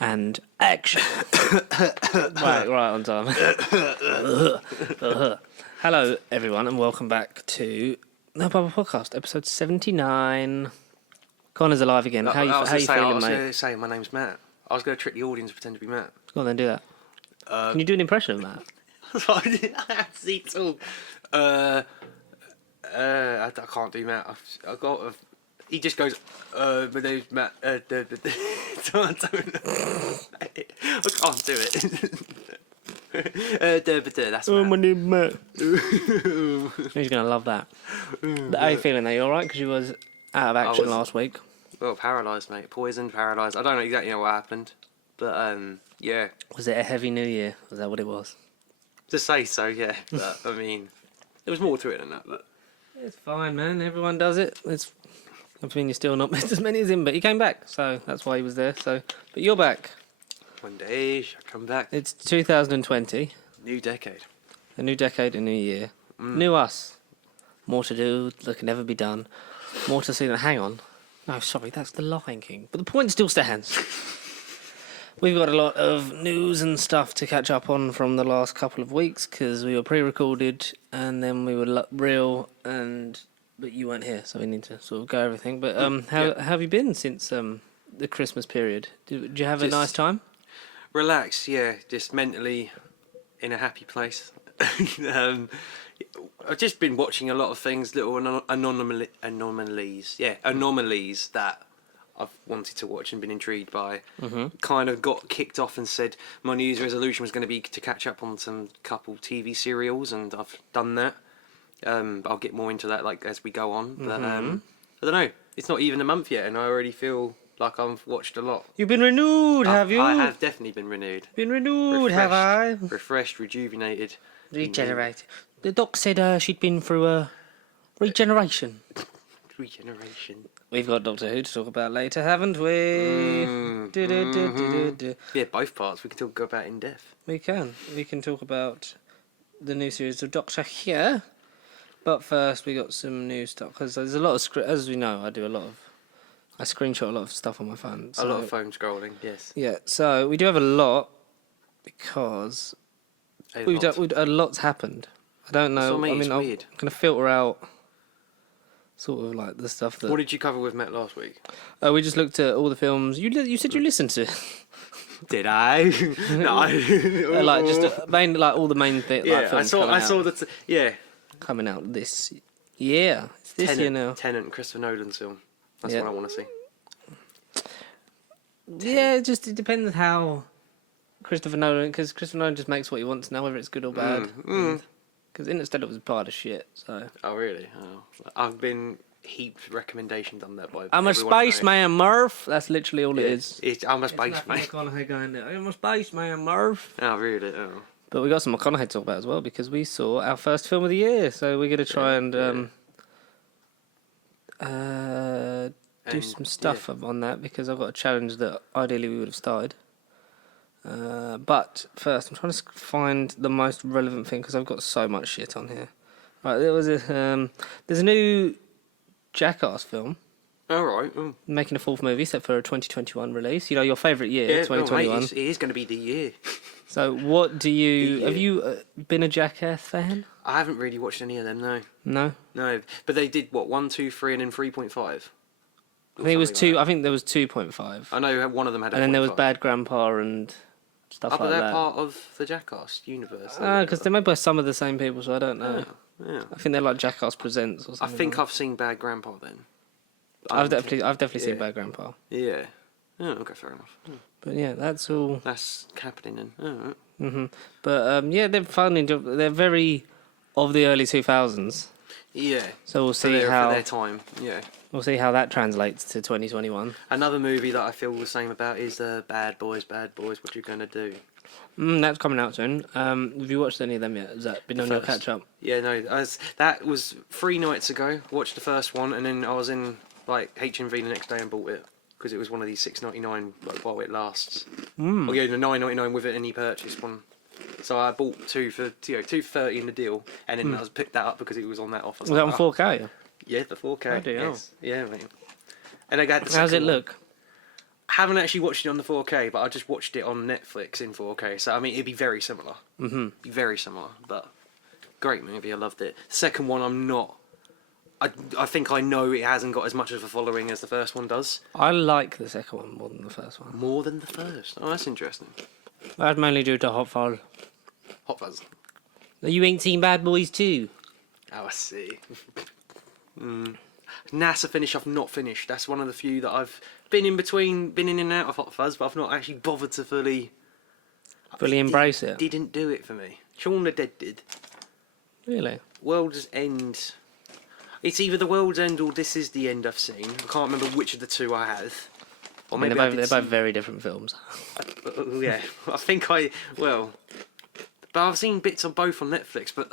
And action. right on time. Hello, everyone, and welcome back to No Bubble Podcast, episode 79. Connor's alive again. How you feeling, mate? I was going to say, my name's Matt. I was going to trick the audience and pretend to be Matt. Go on, then do that. Can you do an impression of Matt? I can't do Matt. I've got... He just goes, my name's Matt. I can't do it. That's Matt. My name's Matt. He's going to love that. How are you feeling, though? You alright? Because you was out of action last week. Well, paralysed, mate. Poisoned, paralysed. I don't know exactly what happened. But, yeah. Was it a heavy New Year? Was that what it was? To say so, yeah. But, I mean, there was more to it than that. But it's fine, man. Everyone does it. I mean, you're still not missed as many as him, but he came back, so that's why he was there. So, but you're back. One day, I'll come back. It's 2020. New decade. A new decade, a new year. New us. More to do that can never be done. More to see than... Hang on. No, sorry, that's the Lion King. But the point still stands. We've got a lot of news and stuff to catch up on from the last couple of weeks, because we were pre-recorded, and then we were real, but you weren't here, so we need to sort of go everything. But how have you been since the Christmas period? Did you have a nice time? Relax, yeah. Just mentally in a happy place. I've just been watching a lot of things, little anomalies that I've wanted to watch and been intrigued by. Kind of got kicked off and said my New Year's resolution was going to be to catch up on some couple TV serials, and I've done that. I'll get more into that as we go on. But I don't know. It's not even a month yet, and I already feel like I've watched a lot. You've been renewed, have you? I have definitely been renewed. Been renewed, have I? Refreshed, rejuvenated. Regenerated. The doc said she'd been through a regeneration. Regeneration. We've got Doctor Who to talk about later, haven't we? Yeah, both parts we can talk about in depth. We can. We can talk about the new series of Doctor Who. But first, we got some new stuff, because there's a lot of as we know, I screenshot a lot of stuff on my phone. A lot of phone scrolling, yes. Yeah, so we do have a lot, because a lot's happened. I don't know. I mean, I'm weird. going to filter out sort of like the stuff that... What did you cover with Matt last week? We just looked at all the films. You said you listened to. Did I? No. Just all the main things. Yeah, like, films I saw that. Yeah. Coming out this year. It's this year now. Tenet and Christopher Nolan's film. That's what I want to see. Yeah, it depends how Christopher Nolan, because Christopher Nolan just makes what he wants now, whether it's good or bad. Because Interstellar was a pile of shit. So. Oh really? Oh. I've been heaped recommendation done that by. I'm a spaceman, Murph. That's literally all it is. I'm a spaceman. McConaughey going there. I'm a spaceman, Murph. Oh really? Oh. But we got some McConaughey to talk about as well, because we saw our first film of the year. So we're going to try and do some stuff on that, because I've got a challenge that ideally we would have started. But first, I'm trying to find the most relevant thing, because I've got so much shit on here. Right, there's a new Jackass film. All right. Making a fourth movie, set for a 2021 release. You know, your favourite year, 2021. It is going to be the year. So, what do you... Have you been a Jackass fan? I haven't really watched any of them, no. No? No, but they did, 1, 2, 3, and then 3.5? I think it was 2. I think there was 2.5. I know one of them had a And then there was Bad Grandpa and stuff like that. But they're part of the Jackass universe. Because they're made by some of the same people, so I don't know. Yeah. I think they're like Jackass Presents or something. I think I've seen Bad Grandpa then. I've definitely seen Bad Grandpa. Yeah. Oh, okay, fair enough. But yeah, that's all. That's happening then. Alright. But they're funny. They're very of the early 2000s. Yeah. So we'll see for their time. Yeah. We'll see how that translates to 2021. Another movie that I feel the same about is Bad Boys. What you gonna do? That's coming out soon. Have you watched any of them yet? Has that been on your catch up? Yeah, no. That was 3 nights ago. Watched the first one, and then I was in HMV the next day and bought it, because it was one of these $6.99 while it lasts. Or the $9.99 with it any purchase one. So I bought 2 for $2.30 in the deal, and then I picked that up because it was on that offer. Was that on 4K? Yeah, the 4K. Bloody hell. Yes. Yeah, mate. And I got. How's it look? haven't actually watched it on the 4K, but I just watched it on Netflix in 4K. So I mean, it'd be very similar. Mm-hmm. Be very similar, but great movie. I loved it. Second one, I'm not. I think I know it hasn't got as much of a following as the first one does. I like the second one more than the first one. More than the first. Oh, that's interesting. That's mainly due to Hot Fuzz. Hot Fuzz. You ain't seen Bad Boys 2. Oh, I see. NASA finish I've not finished. That's one of the few that I've been in between, been in and out of Hot Fuzz, but I've not actually bothered to fully Embrace it. Didn't do it for me. Shaun of the Dead did. Really? World's End. It's either The World's End or This Is the End I've seen. I can't remember which of the two I have. Or maybe they're both very different films. Yeah, I think but I've seen bits of both on Netflix, but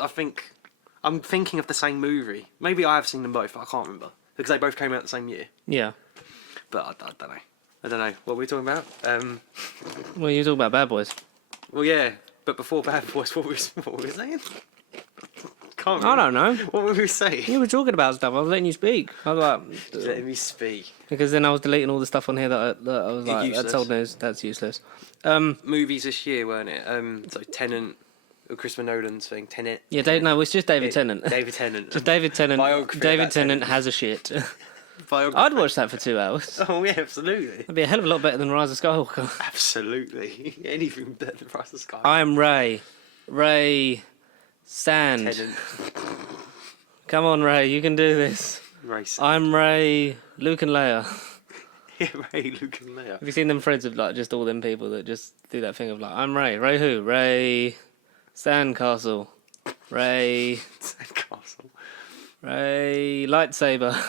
I'm thinking of the same movie. Maybe I have seen them both, but I can't remember. Because they both came out the same year. Yeah. But I don't know. I don't know. What were we talking about? Well, you were talking about Bad Boys. Well, yeah, but before Bad Boys, what were we saying? Can't I remember. don't know. What were we saying? You were talking about stuff. I was letting you speak. I was like, Let me speak. because then I was deleting all the stuff on here that I was like, Useless. that's old news. That's useless. Movies this year, weren't it? So Tenet, Christopher Nolan's thing, Tenet. Yeah, it's just David Tennant. David Tennant. Just David Tennant. Biography David about Tennant has a shit. Biography. I'd watch that for 2 hours. Oh yeah, absolutely. That'd be a hell of a lot better than Rise of Skywalker. Absolutely. Anything better than Rise of Skywalker. I am Ray. Ray Sand. Tennant. Come on, Ray, you can do this. Race. I'm Ray, Luke and Leia. Yeah, Ray, Luke and Leia. Have you seen them threads of like just all them people that just do that thing of like, I'm Ray. Ray who? Ray Sandcastle. Ray Sandcastle. Ray Lightsaber.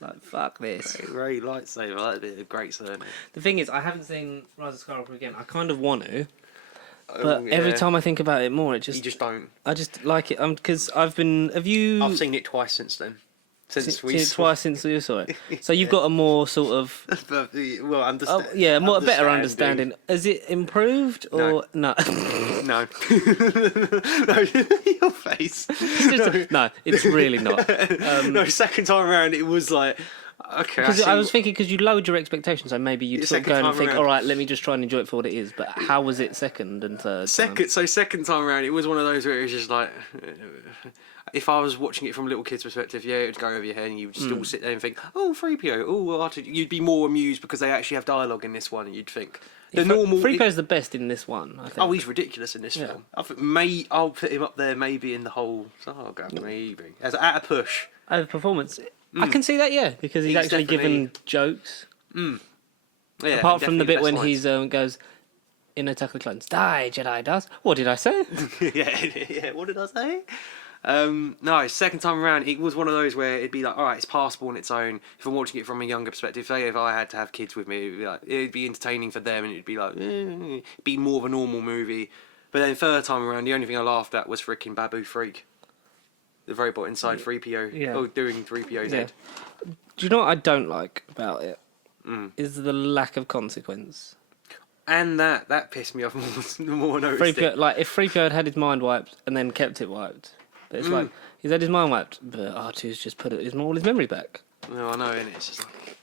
Like, fuck this. Ray Lightsaber, that'd be a great surname. The thing is, I haven't seen Rise of Skywalker again. I kind of want to. Oh, But yeah. every time I think about it more, You just don't. I just like it. Because I've you? I've seen it twice since then. Since we seen it saw twice since you saw it. So you've got a more sort of well, understand. a better understanding. Is it improved or no? No. No, your face. No, it's really not. No, second time around it was like, okay. Because I was thinking, because you lowered your expectations, so maybe you'd sort of Second go and time think, around. all right, let me just try and enjoy it for what it is. But how was it second and third? time? Second time around, it was one of those where it was just like, if I was watching it from a little kid's perspective, yeah, it would go over your head, and you would still sit there and think, oh, 3PO, oh, R2. You'd be more amused because they actually have dialogue in this one, and you'd think the normal. 3PO's the best in this one, I think. Oh, he's ridiculous in this film. I think I'll put him up there maybe in the whole saga, maybe as at a push. Over performance. I can see that, yeah, because he's actually given jokes. Yeah, Apart from the bit when he's he's goes in Attack of the Clones, die Jedi does. What did I say? yeah. What did I say? No, second time around, it was one of those where it'd be like, all right, it's passable on its own. If I'm watching it from a younger perspective, say if I had to have kids with me, it'd be entertaining for them, and it'd be like, it'd be more of a normal movie. But then third time around, the only thing I laughed at was freaking Babu Freak, the robot inside 3PO, doing 3PO's head. Do you know what I don't like about it? Is the lack of consequence. And that pissed me off more than I noticed. 3PO, like if 3PO had his mind wiped and then kept it wiped, but it's like he's had his mind wiped, but R2's just put all his memory back. No, I know, and it's just like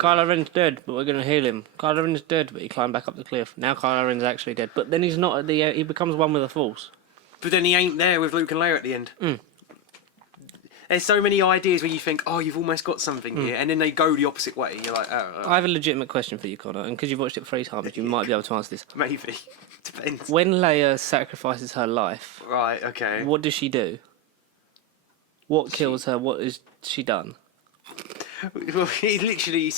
Kylo Ren's dead, but we're gonna heal him. Kylo Ren's dead, but he climbed back up the cliff. Now Kylo Ren's actually dead, but then he's not at the. He becomes one with the Force. But then he ain't there with Luke and Leia at the end. There's so many ideas where you think, oh, you've almost got something here, and then they go the opposite way. You're like, oh. I have a legitimate question for you, Conor, and because you've watched it 3 times, you might be able to answer this. Maybe. Depends. When Leia sacrifices her life, Right, okay. what does she do? What kills her? What has she done? Well, he literally,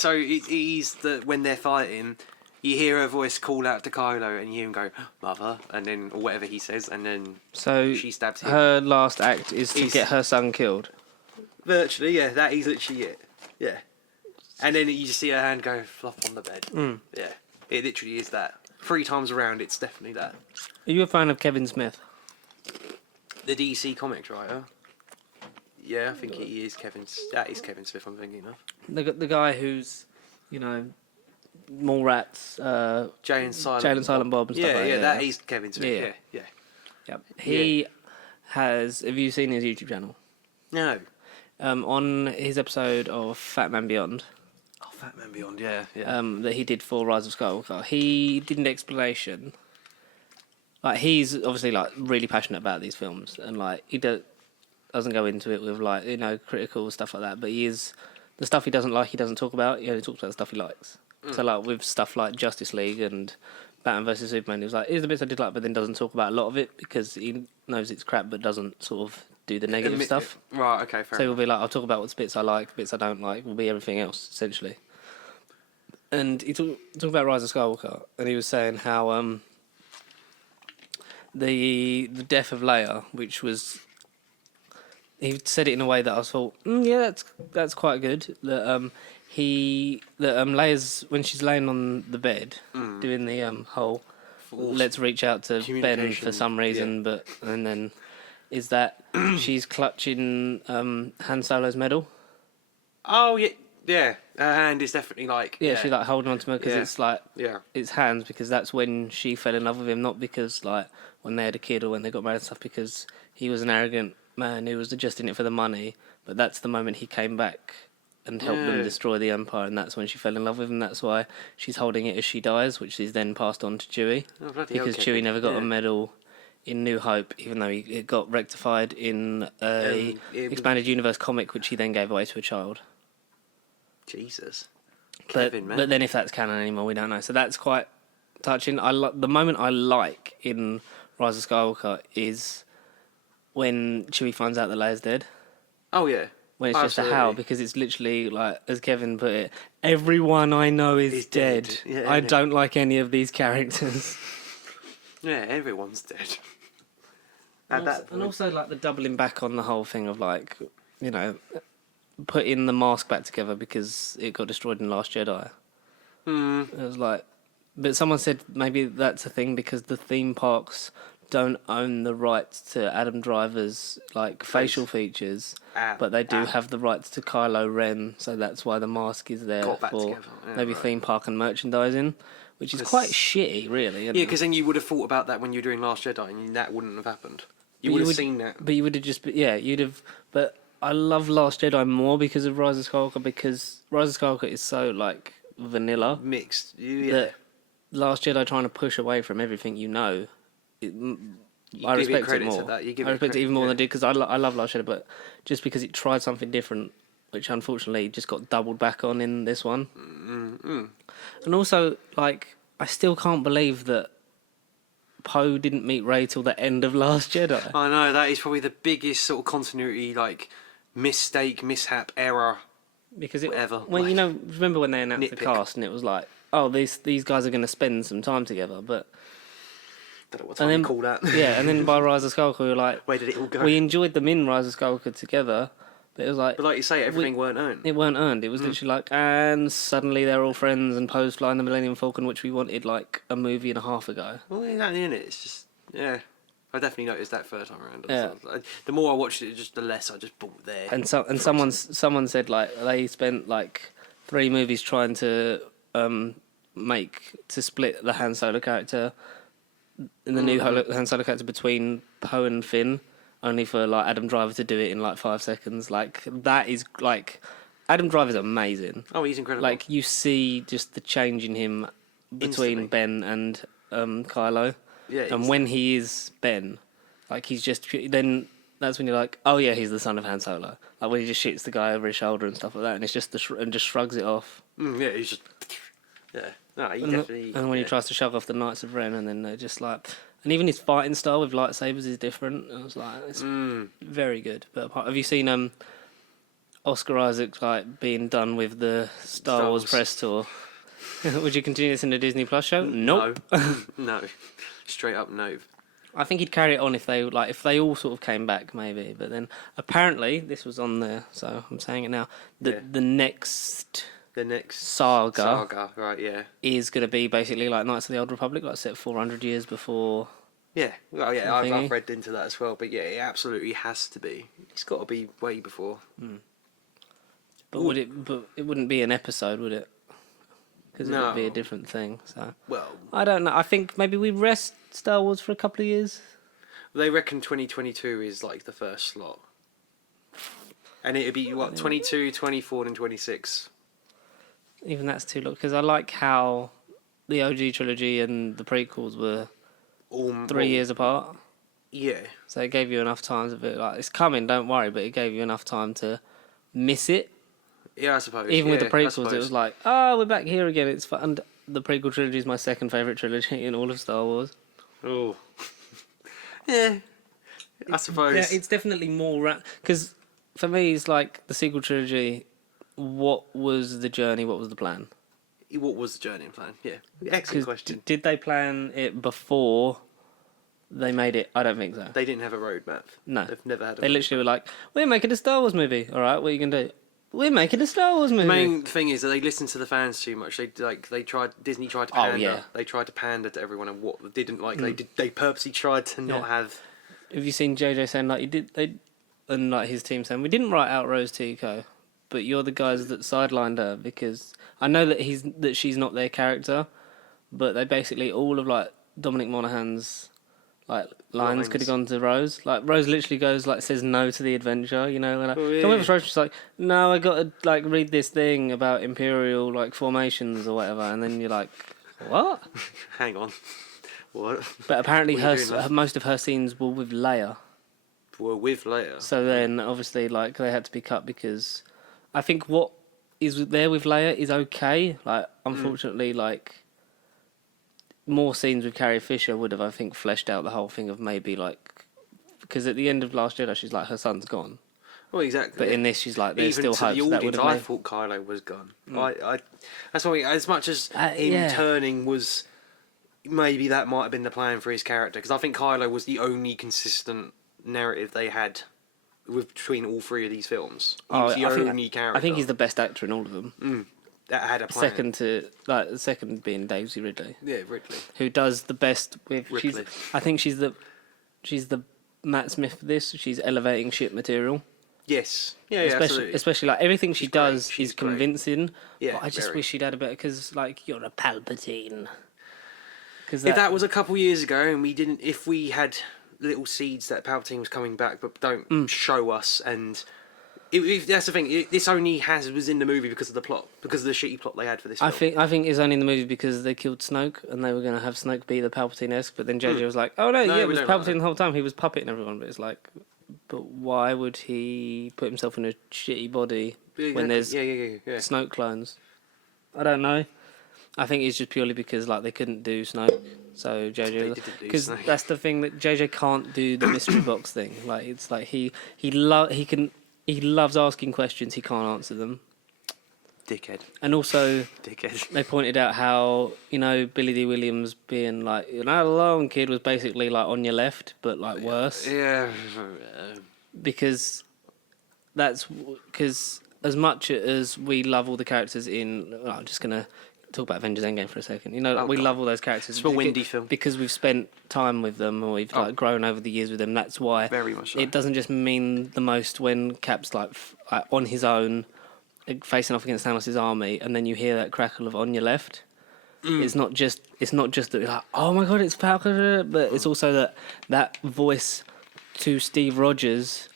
when they're fighting, you hear her voice call out to Kylo, and you hear him go, mother, and then, or whatever he says, and then So she stabs him. her last act is to get her son killed. Virtually, yeah, that is literally it. Yeah. And then you just see her hand go flop on the bed. Yeah. It literally is that. 3 times around, it's definitely that. Are you a fan of Kevin Smith? The DC Comics writer? Yeah, I think he is that is Kevin Smith, I'm thinking of. The guy who's, Mallrats, Jay and Silent Bob and stuff like that. Yeah, that is Kevin Smith, yeah. Yep. He has... Have you seen his YouTube channel? No. On his episode of Fat Man Beyond... Oh, Batman Beyond, yeah. that he did for Rise of Skywalker. He did an explanation. Like, he's obviously like really passionate about these films, and like he doesn't go into it with like, you know, critical stuff like that. But he is the stuff he doesn't like, he doesn't talk about. He only talks about the stuff he likes. So like with stuff like Justice League and Batman vs Superman, he was like, here's the bits I did like, but then doesn't talk about a lot of it because he knows it's crap, but doesn't sort of do the negative stuff. Right, okay, fair So he'll enough. be like, I'll talk about what's bits I like, bits I don't like, will be everything else, essentially. And he talked about Rise of Skywalker, and he was saying how the death of Leia, which was... He said it in a way that I thought, yeah, that's quite good. That Leia's, when she's laying on the bed, doing the whole, let's reach out to Ben for some reason, and then is that she's clutching Han Solo's medal. Oh, yeah. And it's definitely like... Yeah, she's like holding on to him because it's like, yeah. it's hands, because that's when she fell in love with him, not because like when they had a kid or when they got married and stuff, because he was an arrogant man who was just in it for the money. But that's the moment he came back and helped them destroy the Empire, and that's when she fell in love with him. That's why she's holding it as she dies, which is then passed on to Chewie, because Chewie never got a medal in New Hope, even though it got rectified in a expanded universe comic, which he then gave away to a child. Jesus. But then if that's canon anymore, we don't know. So that's quite touching. The moment I like in Rise of Skywalker is when Chewie finds out that Leia's dead. Oh, yeah. When it's just a howl, because it's literally, like, as Kevin put it, everyone I know is dead. Yeah, I don't like any of these characters. Yeah, everyone's dead. And also, like, the doubling back on the whole thing of, like, you know, putting the mask back together because it got destroyed in Last Jedi. It was like... But someone said maybe that's a thing because the theme parks don't own the rights to Adam Driver's like facial features, but they do have the rights to Kylo Ren, so that's why the mask is there for maybe theme park and merchandising, which is quite shitty, really. Yeah, because then you would have thought about that when you were doing Last Jedi, and that wouldn't have happened. You would have seen that. But you would have just... Yeah, you'd have... But I love Last Jedi more because of Rise of Skywalker, because Rise of Skywalker is so, like, vanilla. Mixed. That Last Jedi trying to push away from everything you know... I respect it more. I respect it even more than I did, because I love Last Jedi, but just because it tried something different, which unfortunately just got doubled back on in this one. And also, like, I still can't believe that Poe didn't meet Rey till the end of Last Jedi. I know, that is probably the biggest sort of continuity, like, mistake, mishap, error. Because whatever. Well, you know, remember when they announced the cast and it was like, oh, these guys are going to spend some time together, but... Don't know what time you call that. Yeah, and then by Rise of Skywalker, we were like... Where did it all go? We enjoyed them in Rise of Skywalker together, but it was like... But like you say, everything weren't earned. It weren't earned. It was literally like, and suddenly they're all friends and Poe's flying the Millennium Falcon, which we wanted like a movie and a half ago. Well, exactly, in it. It's just... Yeah. I definitely noticed that first time around. Yeah. The more I watched it, just the less I just bought there. And someone said like they spent like 3 movies trying to split the Han Solo character in the new Han Solo character between Poe and Finn, only for like Adam Driver to do it in like 5 seconds. Like that is like Adam Driver's amazing. Oh, he's incredible. Like you see just the change in him between Ben and Kylo. Yeah, and when he is Ben, like he's just then that's when you're like, oh yeah, he's the son of Han Solo. Like when he just shits the guy over his shoulder and stuff like that, and it's just and just shrugs it off. Yeah, he's just No, he definitely. And when he tries to shove off the Knights of Ren, and then they're just like, and even his fighting style with lightsabers is different. I was like, it's very good. But have you seen Oscar Isaac like being done with the Star Wars press tour? Would you continue this in the Disney Plus show? Nope. No. Straight up no. I think he'd carry it on if they all sort of came back, maybe. But then apparently this was on there, so I'm saying it now. The next saga, right? Yeah, is going to be basically like Knights of the Old Republic, like set 400 years before. Yeah, well, yeah, I've read into that as well. But yeah, it absolutely has to be. It's got to be way before. But it wouldn't be an episode, would it? Because it would be a different thing. So I don't know. I think maybe we rest Star Wars for a couple of years. They reckon 2022 is like the first slot, and it'd be 22, 24, and 26. even that's too long because I like how the OG trilogy and the prequels were 3 years apart. Yeah. So it gave you enough time of it. Like it's coming, don't worry, but it gave you enough time to miss it. Yeah, I suppose. Even with the I prequels, suppose. it was like, oh, we're back here again. It's fun. And the prequel trilogy is my second favourite trilogy in all of Star Wars. Oh. Yeah. I suppose. Yeah, it's definitely more... Because for me, it's like the sequel trilogy, what was the journey, what was the plan? What was the journey and plan? Yeah. Excellent question. Did they plan it before they made it? I don't think so. They didn't have a roadmap. No. They've never had a They roadmap. literally were like, we're making a Star Wars movie. All right, what are you going to do? We're making a Star Wars movie. The main thing is that they listened to the fans too much. Disney tried to pander. Oh, yeah. They tried to pander to everyone and what they didn't like. They purposely tried to not have. Have you seen JJ saying like and like his team saying we didn't write out Rose Tico, but you're the guys that sidelined her because I know that she's not their character, but they basically all of like Dominic Monaghan's like lines could have gone to Rose. Like Rose literally goes like says no to the adventure, you know. And come with us, Rose. She's like, no, I got to like read this thing about Imperial like formations or whatever, and then you're like, what? Hang on, what? But apparently What most of her scenes were with Leia. Were with Leia. So then obviously like they had to be cut because I think what is there with Leia is okay. Like unfortunately like. More scenes with Carrie Fisher would have, I think, fleshed out the whole thing of maybe like, because at the end of Last Jedi, she's like her son's gone. Well, exactly. But in this, she's like, there's even still hope. The So that audience, would have I thought Kylo was gone. That's why as much as him yeah. turning was, maybe that might have been the plan for his character because I think Kylo was the only consistent narrative they had between all three of these films. He was the only character. I think he's the best actor in all of them. That had a plan. Second being Daisy Ridley. Yeah, Ridley. Who does the best with Ripley. I think she's the Matt Smith for this. She's elevating shit material. Yes. Yeah, absolutely. Especially like everything she does She's is convincing. Yeah, but I just wish she'd had a bit because like you're a Palpatine. If that was a couple years ago and if we had little seeds that Palpatine was coming back, but don't show us and. That's the thing. This only was in the movie because of the plot, because of the shitty plot they had for this film. I think it's only in the movie because they killed Snoke and they were going to have Snoke be the Palpatine-esque, but then JJ was like, "Oh no, it was Palpatine the whole time. He was puppeting everyone." But it's like, but why would he put himself in a shitty body when there's Snoke clones? I don't know. I think it's just purely because like they couldn't do Snoke, so JJ because that's the thing that JJ can't do the mystery box thing. Like it's like he loves asking questions, he can't answer them. Dickhead. And also, Dickhead. They pointed out how, Billy D. Williams being like, alone kid was basically like on your left, but like worse. Yeah. Because as much as we love all the characters I'm just going to talk about Avengers Endgame for a second. We love all those characters. It's a windy film. Because we've spent time with them or we've grown over the years with them. That's why very much so. It doesn't just mean the most when Cap's like on his own facing off against Thanos' army and then you hear that crackle of on your left. It's not just that you're like, oh my god, it's Falcon, but it's also that voice to Steve Rogers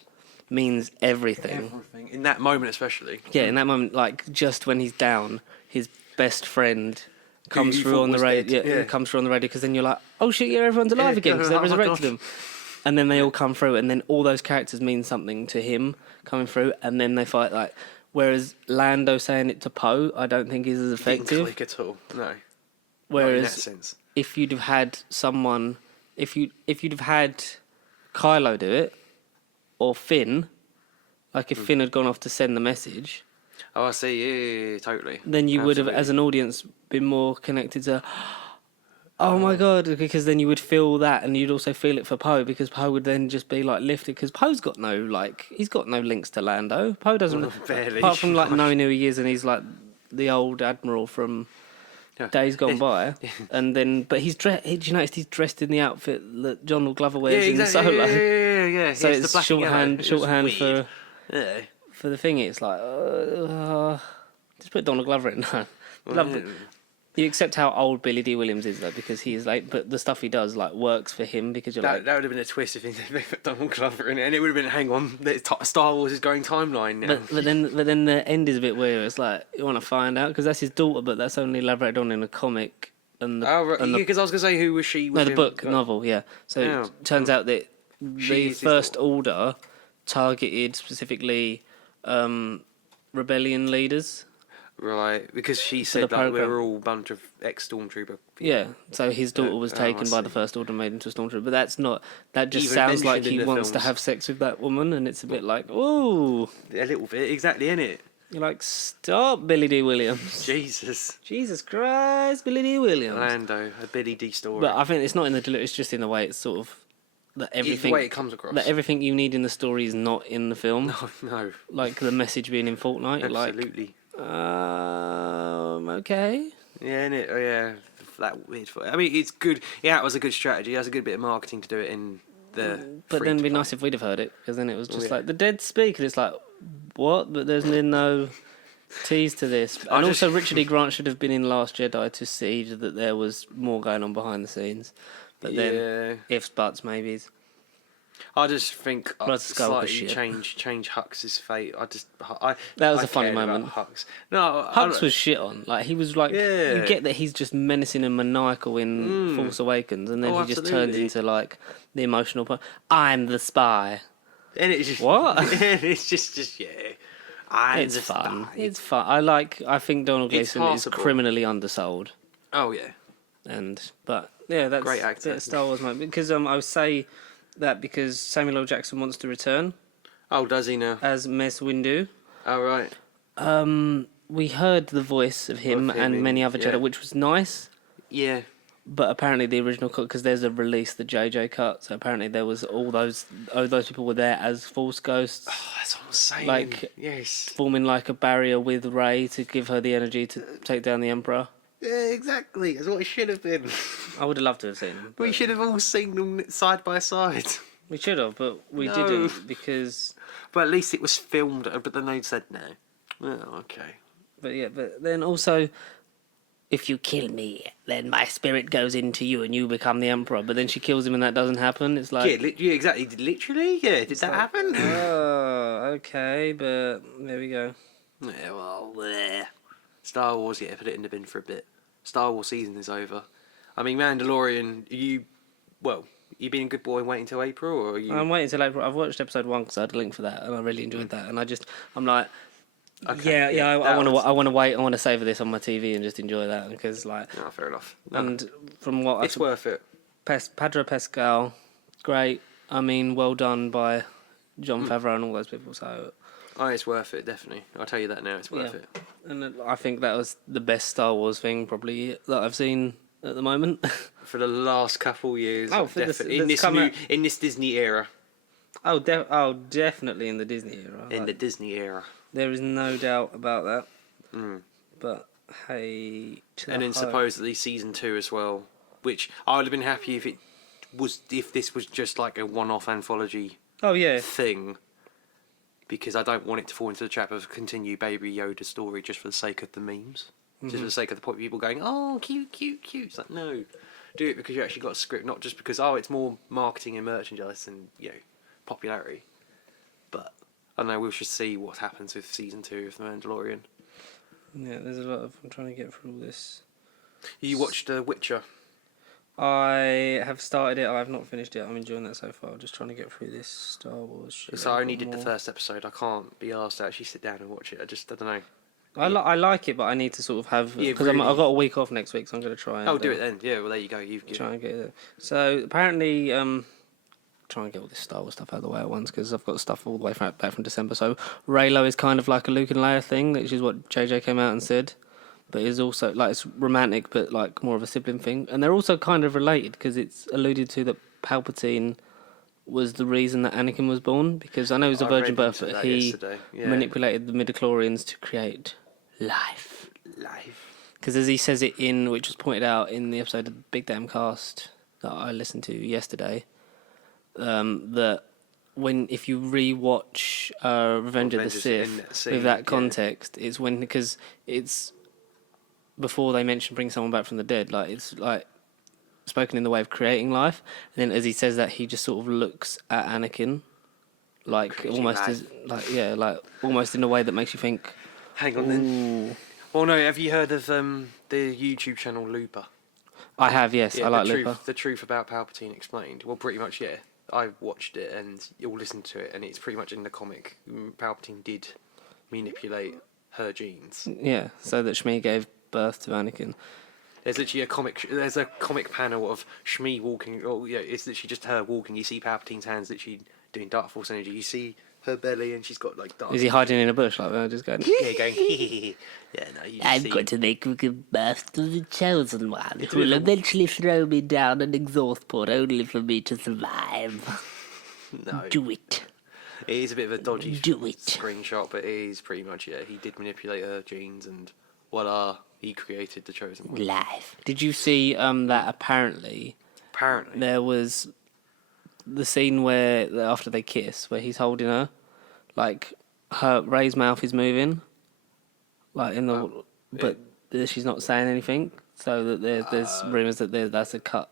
means everything. Everything. In that moment especially. Yeah, in that moment, like just when he's down, his best friend comes through on the radio. Yeah, comes through on the radio because then you're like, oh shit, yeah, everyone's alive again because they resurrected him. And then they all come through, and then all those characters mean something to him coming through, and then they fight like. Whereas Lando saying it to Poe, I don't think is as effective. Didn't click at all. No. Whereas in that sense. If you'd have had someone, if you'd have had Kylo do it, or Finn, like if Finn had gone off to send the message. Oh, I see. Yeah, totally. Then you would have, as an audience, been more connected to. Oh my god! Because then you would feel that, and you'd also feel it for Poe, because Poe would then just be like lifted. Because Poe's got he's got no links to Lando. Poe doesn't, barely. Apart from like knowing who he is, and he's like the old admiral from days gone by. And then, but he's dressed. Did you notice he's dressed in the outfit that John Glover wears in Solo? Yeah. So it's shorthand for Yeah. For the thing. It's like just put Donald Glover in. No. You accept how old Billy D. Williams is though, because he is like, but the stuff he does like works for him because you're like. That would have been a twist if they put Donald Glover in it, and it would have been, hang on, Star Wars is going timeline now. But then the end is a bit weird. It's like you want to find out because that's his daughter, but that's only elaborated on in a comic. Because I was gonna say, who was she? No, the book novel, yeah. So it turns out that the First Order targeted specifically rebellion leaders. Right, because she said that we were all a bunch of ex-Stormtrooper. Yeah, so his daughter was taken by the First Order and made into a Stormtrooper. But that's not. That just sounds like he wants to have sex with that woman, and it's a bit like, ooh. A little bit, exactly, innit? You're like, stop, Billy D. Williams. Jesus Christ, Billy D. Williams. Lando, a Billy D. story. But I think it's not in the it's just in the way it's sort of that everything. The way it comes across. That everything you need in the story is not in the film. No. Like the message being in Fortnite. Absolutely. Okay. Yeah, innit? Oh, yeah. That weird. I mean, it's good. Yeah, it was a good strategy. It has a good bit of marketing to do it in the. But then it'd be nice if we'd have heard it, because then it was just like the dead speak, and it's like, what? But there's been no tease to this. And also, Richard E. Grant should have been in Last Jedi to see that there was more going on behind the scenes. But then, ifs, buts, maybes. I just think slightly change Hux's fate. That was a funny moment. Hux. Hux was shit on. Like he was like, you get that he's just menacing and maniacal in Force Awakens, and then he just turns into like the emotional part. I'm the spy. And it's just what? It's just yeah. It's fun. Spy. It's fun. I think Donald Gleason is criminally undersold. Oh yeah. But yeah, that's great actor. Star Wars moment, because I would say that because Samuel L. Jackson wants to return. Oh, does he now? As Mace Windu. Oh right. We heard the voice of him and many other Jedi, which was nice. Yeah. But apparently the original cut, because there's a release, the JJ cut. So apparently there was all those people were there as Force ghosts. Oh, that's what I'm saying. Like yes, forming like a barrier with Rey to give her the energy to take down the Emperor. Yeah, exactly. That's what it should have been. I would have loved to have seen them. We should have all seen them side by side. We should have, but we didn't because. But at least it was filmed. But then they said no. Oh, okay. But then also, if you kill me, then my spirit goes into you and you become the Emperor. But then she kills him and that doesn't happen. It's like yeah, exactly. Literally, yeah. Did that happen? Oh, okay. But there we go. Yeah, well, there. Star Wars, yeah, put it in the bin for a bit. Star Wars season is over. I mean, Mandalorian, you being a good boy and waiting till April, or are you? I'm waiting till April. I've watched episode 1 because I had a link for that, and I really enjoyed that. And I'm like, okay, I want to wait. I want to savour this on my TV and just enjoy that because, like, fair enough. And from what it's worth it. Pedro Pascal, great. I mean, well done by Jon Favreau and all those people. So. Oh, it's worth it, definitely. I'll tell you that now, it's worth it. And I think that was the best Star Wars thing, probably, that I've seen at the moment. For the last couple years. Oh, definitely. In this Disney era. Oh, definitely in the Disney era. In the Disney era. There is no doubt about that. But, hey... And then supposedly season 2 as well, which I would have been happy if this was just like a one-off anthology thing. Because I don't want it to fall into the trap of continue Baby Yoda story just for the sake of the memes. Just for the sake of the people going, oh, cute. It's like, no. Do it because you actually got a script, not just because, it's more marketing and merchandise and, popularity. But, I don't know, we should see what happens with season 2 of The Mandalorian. Yeah, there's a lot of... I'm trying to get through all this. You watched The Witcher? I have started it. I have not finished it. I'm enjoying that so far. Just trying to get through this Star Wars shit. So I only did the first episode. I can't be asked to actually sit down and watch it. I don't know. I like it, but I need to sort of have... Because I've got a week off next week, so I'm going to try and... do it then. Yeah, well, there you go. Try and get it. So, apparently... try and get all this Star Wars stuff out of the way at once, because I've got stuff all the way back from December. So, Reylo is kind of like a Luke and Leia thing, which is what JJ came out and said. But it's also, like, it's romantic, but, like, more of a sibling thing. And they're also kind of related, because it's alluded to that Palpatine was the reason that Anakin was born, because I know it was a virgin birth, but he manipulated the midichlorians to create life. Because as he says it in, which was pointed out in the episode of Big Damn Cast that I listened to yesterday, that if you re-watch Revenge of the Sith with that context, it's because it's before they mention bring someone back from the dead, like it's like spoken in the way of creating life. And then as he says that, he just sort of looks at Anakin, like Creating almost life. as like almost in a way that makes you think. Hang on then. Well, no, have you heard of the YouTube channel Looper? I have, yes. I like Looper. The truth about Palpatine explained. Well, pretty much, yeah. I watched it and you'll listen to it, and it's pretty much in the comic. Palpatine did manipulate her genes. Yeah, so that Shmi gave birth to Anakin. There's literally a comic. There's a comic panel of Shmi walking. Oh, yeah, it's literally just her walking. You see Palpatine's hands literally doing Dark Force energy. You see her belly, and she's got like dark. Is he hiding in a bush like that? Just going. Yeah, going. Yeah, no. I'm going to make a birth to the chosen one, who will eventually throw me down an exhaust port only for me to survive. No. Do it. It is a bit of a dodgy Do it. screenshot, but it is pretty much, yeah, he did manipulate her genes, and voila, he created the chosen one. Life. Did you see that apparently Apparently. there was the scene where after they kiss, where he's holding her, like her Ray's mouth is moving, like in the, but she's not saying anything, so that there's rumours that that's a cut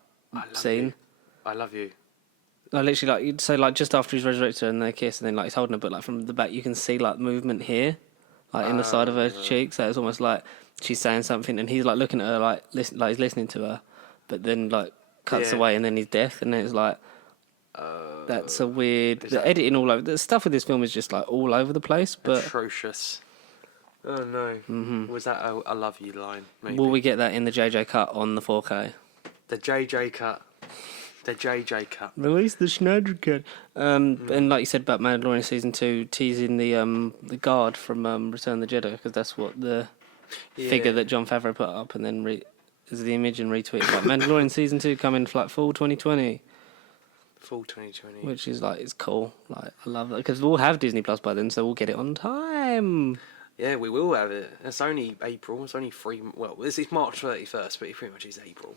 scene. I love you. Like literally, like so, like just after he's resurrected her and they kiss, and then like he's holding her, but like from the back you can see like movement here, like in the side of her cheek. So it's almost like she's saying something, and he's like looking at her, like he's listening to her, but then like cuts away, and then he's deaf, and then it's like that's a weird. The editing all over the stuff with this film is just like all over the place, but atrocious. Oh no! Was that a "I love you" line? Maybe? Will we get that in the JJ cut on the 4K? The JJ cut. The JJ cut. Release the Schneider cut. And like you said about Mandalorian season 2, teasing the guard from Return of the Jedi, because that's what the figure that Jon Favreau put up, and then is the image and retweeted like Mandalorian season 2 coming for like fall 2020. Fall 2020. Which is like, it's cool. Like I love that, because we'll have Disney Plus by then, so we'll get it on time. Yeah, we will have it. It's only April. It's only it's March 31st, but it pretty much is April.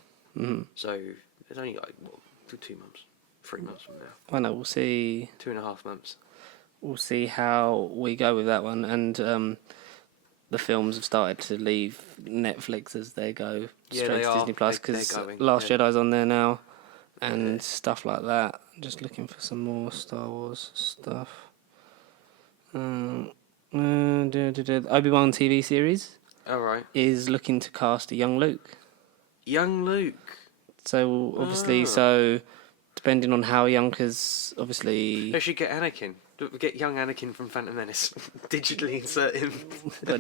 So it's only like 2 months, 3 months from now. I know, we'll see. 2.5 months. We'll see how we go with that one. And the films have started to leave Netflix as they go straight to Disney Plus, because Last Jedi's on there now and stuff like that. Just looking for some more Star Wars stuff. Obi-Wan TV series is looking to cast a young Luke. Young Luke. So obviously, depending on how young, because obviously they should get Anakin. Get young Anakin from Phantom Menace. Digitally insert him.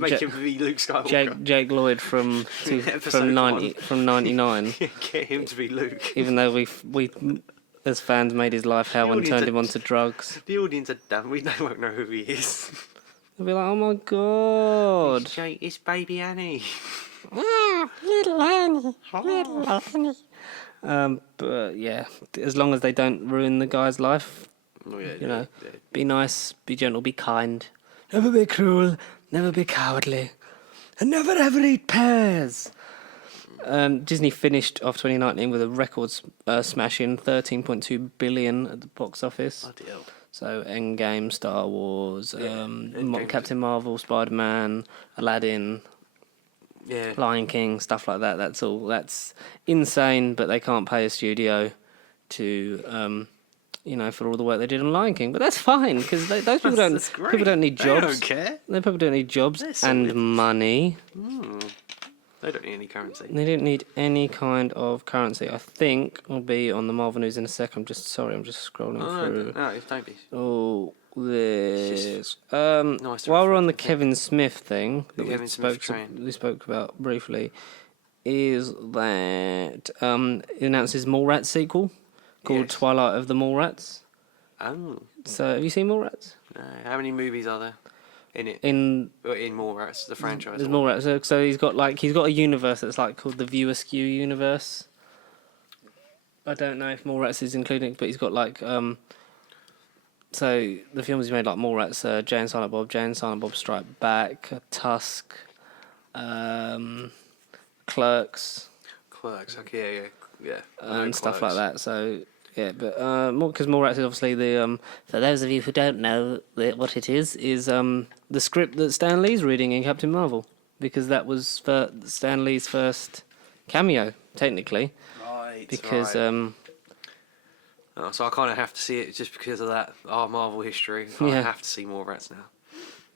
Make him be Luke Skywalker. Jake Lloyd from 99. Get him to be Luke. Even though we as fans made his life hell and turned him onto drugs. The audience are dumb. They won't know who he is. They'll be like, oh my god, it's baby Annie. little Annie. But yeah, as long as they don't ruin the guy's life, be nice, be gentle, be kind, never be cruel, never be cowardly, and never ever eat pears. Disney finished off 2019 with a record smashing $13.2 billion at the box office. Bloody hell. So Endgame, Star Wars, Captain Marvel, Spider-Man, Aladdin. Yeah. Lion King, stuff like that. That's insane, but they can't pay a studio to, for all the work they did on Lion King. But that's fine, because those people don't need jobs. They don't care. Those people don't need jobs and money. They don't need any currency. They don't need any kind of currency. I think will be on the Marvel news in a sec. I'm just scrolling through. No, don't be. Oh, this. Nice While we're on the Kevin Smith thing that we spoke about briefly, is that he announces Mallrats sequel called Twilight of the Mallrats. Oh. So have you seen Mallrats? No. How many movies are there in it? In Mallrats, the franchise. There's Mallrats. So he's got a universe that's like called the View Askew universe. I don't know if Mallrats is including, but he's got like so the films he made, like Mallrats, Jay and Silent Bob Strike Back, Tusk, Clerks. Okay, yeah. And stuff like that. So yeah, but because Mallrats is obviously the for those of you who don't know what it is the script that Stan Lee's reading in Captain Marvel. because that was Stan Lee's first cameo, technically. Right. Because right. So I kind of have to see it just because of that. Marvel history. I Yeah. have to see more Rats now.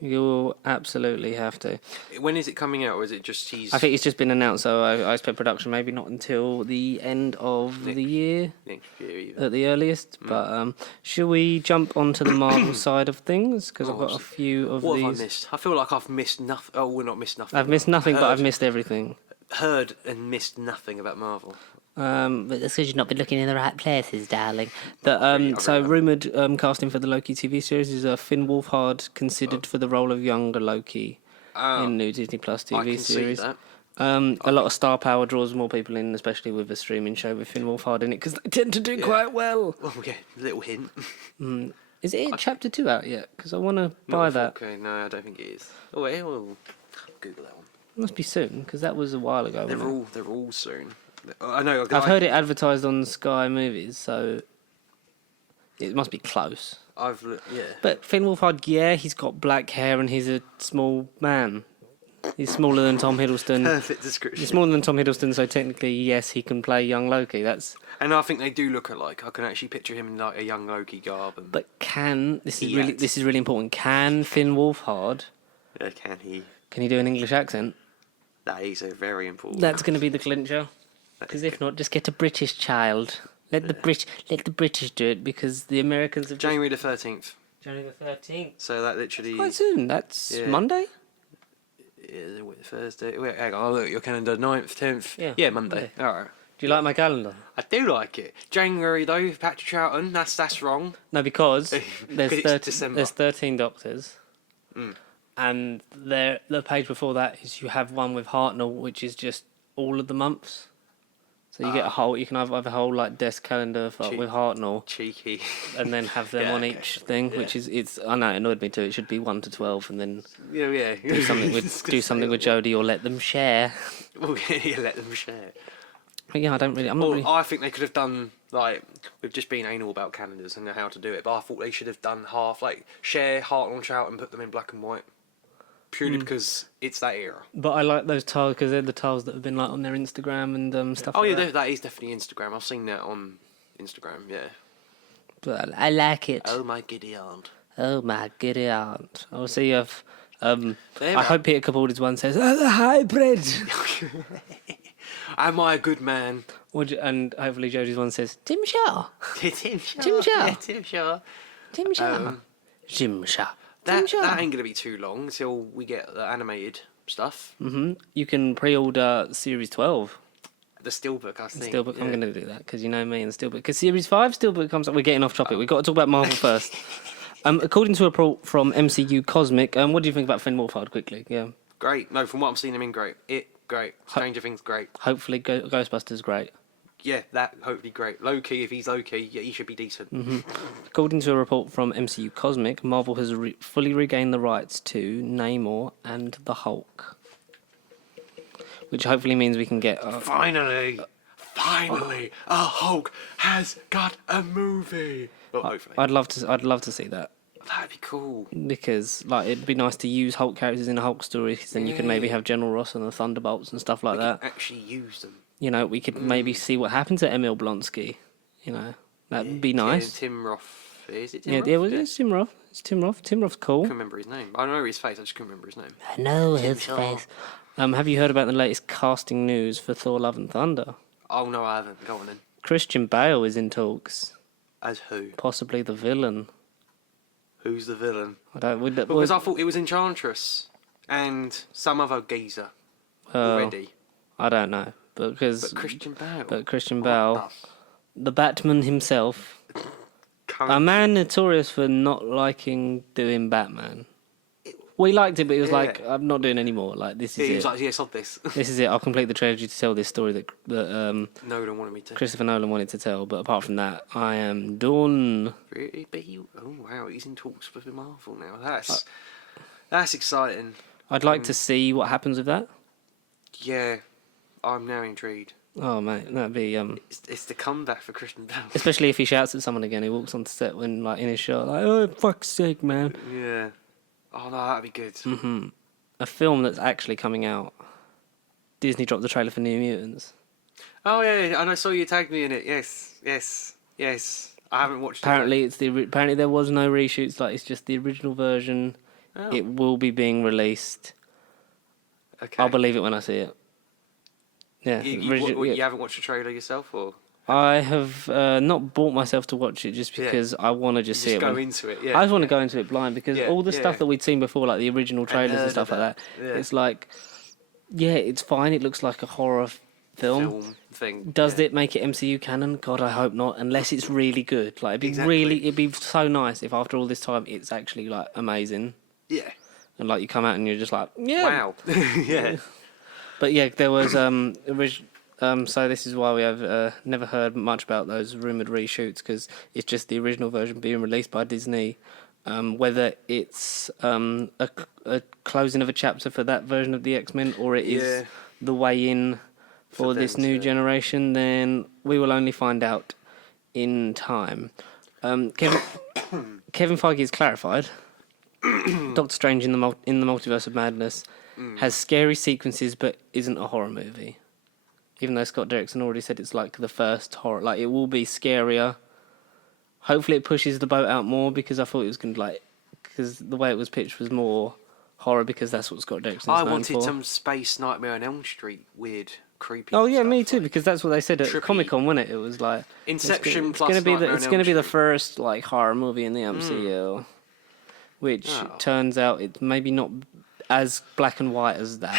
you'll absolutely have to. When is it coming out, or is it just he's I think it's just been announced, so I expect production maybe not until the end of the year next year even? at the earliest. But should we jump onto the Marvel side of things? Because I've got a few of What these. have I missed? I feel like I've missed nothing. Oh, we're not missed nothing. I've missed nothing, but I've Heard- missed everything. Heard and missed nothing about Marvel. But that's because you've not been looking in the right places, darling. But really, I so really rumoured casting for the Loki TV series is Finn Wolfhard considered for the role of younger Loki in new Disney Plus I TV can series. see that. A lot of star power draws more people in, especially with a streaming show with Finn Wolfhard in it, because they tend to do quite well. Oh yeah, little hint. Is it Chapter 2 out yet? Because I want to buy that. Okay, no, I don't think it is. Oh wait, we'll Google that one. It must be soon, because that was a while ago. They're all soon. I know. I've heard it advertised on Sky Movies, so it must be close. Yeah. But Finn Wolfhard, yeah, he's got black hair and he's a small man. He's smaller than Tom Hiddleston. Perfect description. He's smaller than Tom Hiddleston, so technically, yes, he can play young Loki. And I think they do look alike. I can actually picture him in like a young Loki garb. And But this is really important. Can Finn Wolfhard? can he? Can he do an English accent? That is a very important. That's going to be the clincher. Because if not, just get a British child. Let the British do it, because the Americans have January the 13th. January the 13th. So that literally. Quite soon. That's Monday. Yeah, Thursday. Wait, hang on. I'll look at your calendar. 9th, 10th. Yeah, Monday. All right. Do you like my calendar? I do like it. January though, Patrick Troughton. That's wrong. No, because it's December. there's 13 Doctors, and the page before that is you have one with Hartnell, which is just all of the months. So you get a whole. You can have a whole like desk calendar with Hartnell, Cheeky. and then have them on each thing, which is it's. I know it annoyed me too. It should be 1 to 12, and then Yeah. do something with Jodie or let them share. Oh yeah, let them share. But yeah, I'm not really. I think they could have done like we've just been anal about calendars and how to do it, but I thought they should have done half like share Hartnell and Trout and put them in black and white. Purely because it's that era. But I like those tiles because they're the tiles that have been like on their Instagram and stuff. Oh like yeah, that. that is definitely Instagram. I've seen that on Instagram. Yeah. But I like it. Oh my giddy aunt. Oh my giddy aunt. I'll see if. There I hope Peter Capaldi's one says, "Oh, the hybrid." Am I a good man? And hopefully Jodie's one says, "Tim Shaw." Tim Shaw. Tim Shaw. Yeah, Tim Shaw. Tim Shaw. Jim Shaw. That ain't gonna be too long until we get the animated stuff. You can pre-order Series 12. The Steelbook, I think. Steelbook. I'm going to do that because you know me and Steelbook. Because Series 5 Steelbook comes up. We're getting off topic. We've got to talk about Marvel first. According to a report from MCU Cosmic, what do you think about Finn Wolfhard? Quickly, yeah. Great. No, from what I'm seeing him in, great. Great. Stranger Things, great. Hopefully, Ghostbusters, great. Yeah, that hopefully great. Low-key, if he's low-key, yeah, he should be decent. According to a report from MCU Cosmic, Marvel has fully regained the rights to Namor and the Hulk. Which hopefully means we can get... Finally, a Hulk has got a movie. Well, hopefully. I'd love to see that. That'd be cool. Because it'd be nice to use Hulk characters in a Hulk story, because then you could maybe have General Ross and the Thunderbolts and stuff like that. Actually use them. You know, we could maybe see what happens to Emil Blonsky. You know, that'd be nice. Tim Roth. Is it Tim Roth? It's Tim Roth. It's Tim Roth. Tim Roth's cool. I can't remember his name. I know his face, I just couldn't remember his name. I know his face. Have you heard about the latest casting news for Thor: Love and Thunder? Oh, no, I haven't. Go on then. Christian Bale is in talks. As who? Possibly the villain. Who's the villain? I don't. Because I thought it was Enchantress and some other geezer already. I don't know. But Christian Bale. The Batman himself, a man notorious for not liking doing Batman. Well, he liked it, but he was like, "I'm not doing any more. Like this is it. He was like, "Yeah, sod this." This is it. I'll complete the trilogy to tell this story that Nolan wanted me to. Christopher Nolan wanted to tell. But apart from that, I am done. Really? But oh wow, he's in talks with Marvel now. That's exciting. I'd like to see what happens with that. Yeah, I'm now intrigued. Oh mate, that'd be It's the comeback for Christian Bale. Especially if he shouts at someone again. He walks onto set when in his shot like, "Oh fuck's sake, man." Yeah. Oh no, that'd be good. a film that's actually coming out. Disney dropped the trailer for New Mutants. Oh yeah, and I saw you tagged me in it. Yes. I haven't watched Apparently, apparently there was no reshoots. Like, it's just the original version. it. Oh, It will be being released. okay. I'll believe it when I see it. Yeah, You haven't watched the trailer yourself, or I have not bought myself to watch it just because I want to just see it. go into it? Yeah. I just want to go into it blind because all the stuff that we'd seen before, like the original trailers and stuff like that, it's like, yeah, it's fine. It looks like a horror film thing. Does it make it MCU canon? God, I hope not. Unless it's really good. Like, it'd be so nice if after all this time it's actually like amazing. Yeah. And like you come out and you're just like, yeah. Wow. Yeah. But yeah, there was so this is why we have never heard much about those rumored reshoots, because it's just the original version being released by Disney. Whether it's a closing of a chapter for that version of the X-Men, or it is the way in for this new generation, then we will only find out in time. Kevin Feige has clarified. Doctor Strange in the Multiverse of Madness has scary sequences, but isn't a horror movie. Even though Scott Derrickson already said it's like the first horror, like it will be scarier. Hopefully, it pushes the boat out more, because I thought it was going to because the way it was pitched was more horror, because that's what Scott Derrickson's known for. I wanted some Space Nightmare on Elm Street, weird, creepy. Oh yeah, stuff, me too, like, because that's what they said at trippy. Comic-Con, wasn't it? It was like Inception it's plus going to be Nightmare it's on going to Elm be the Street. first like horror movie in the MCU, which turns out it's maybe not as black and white as that.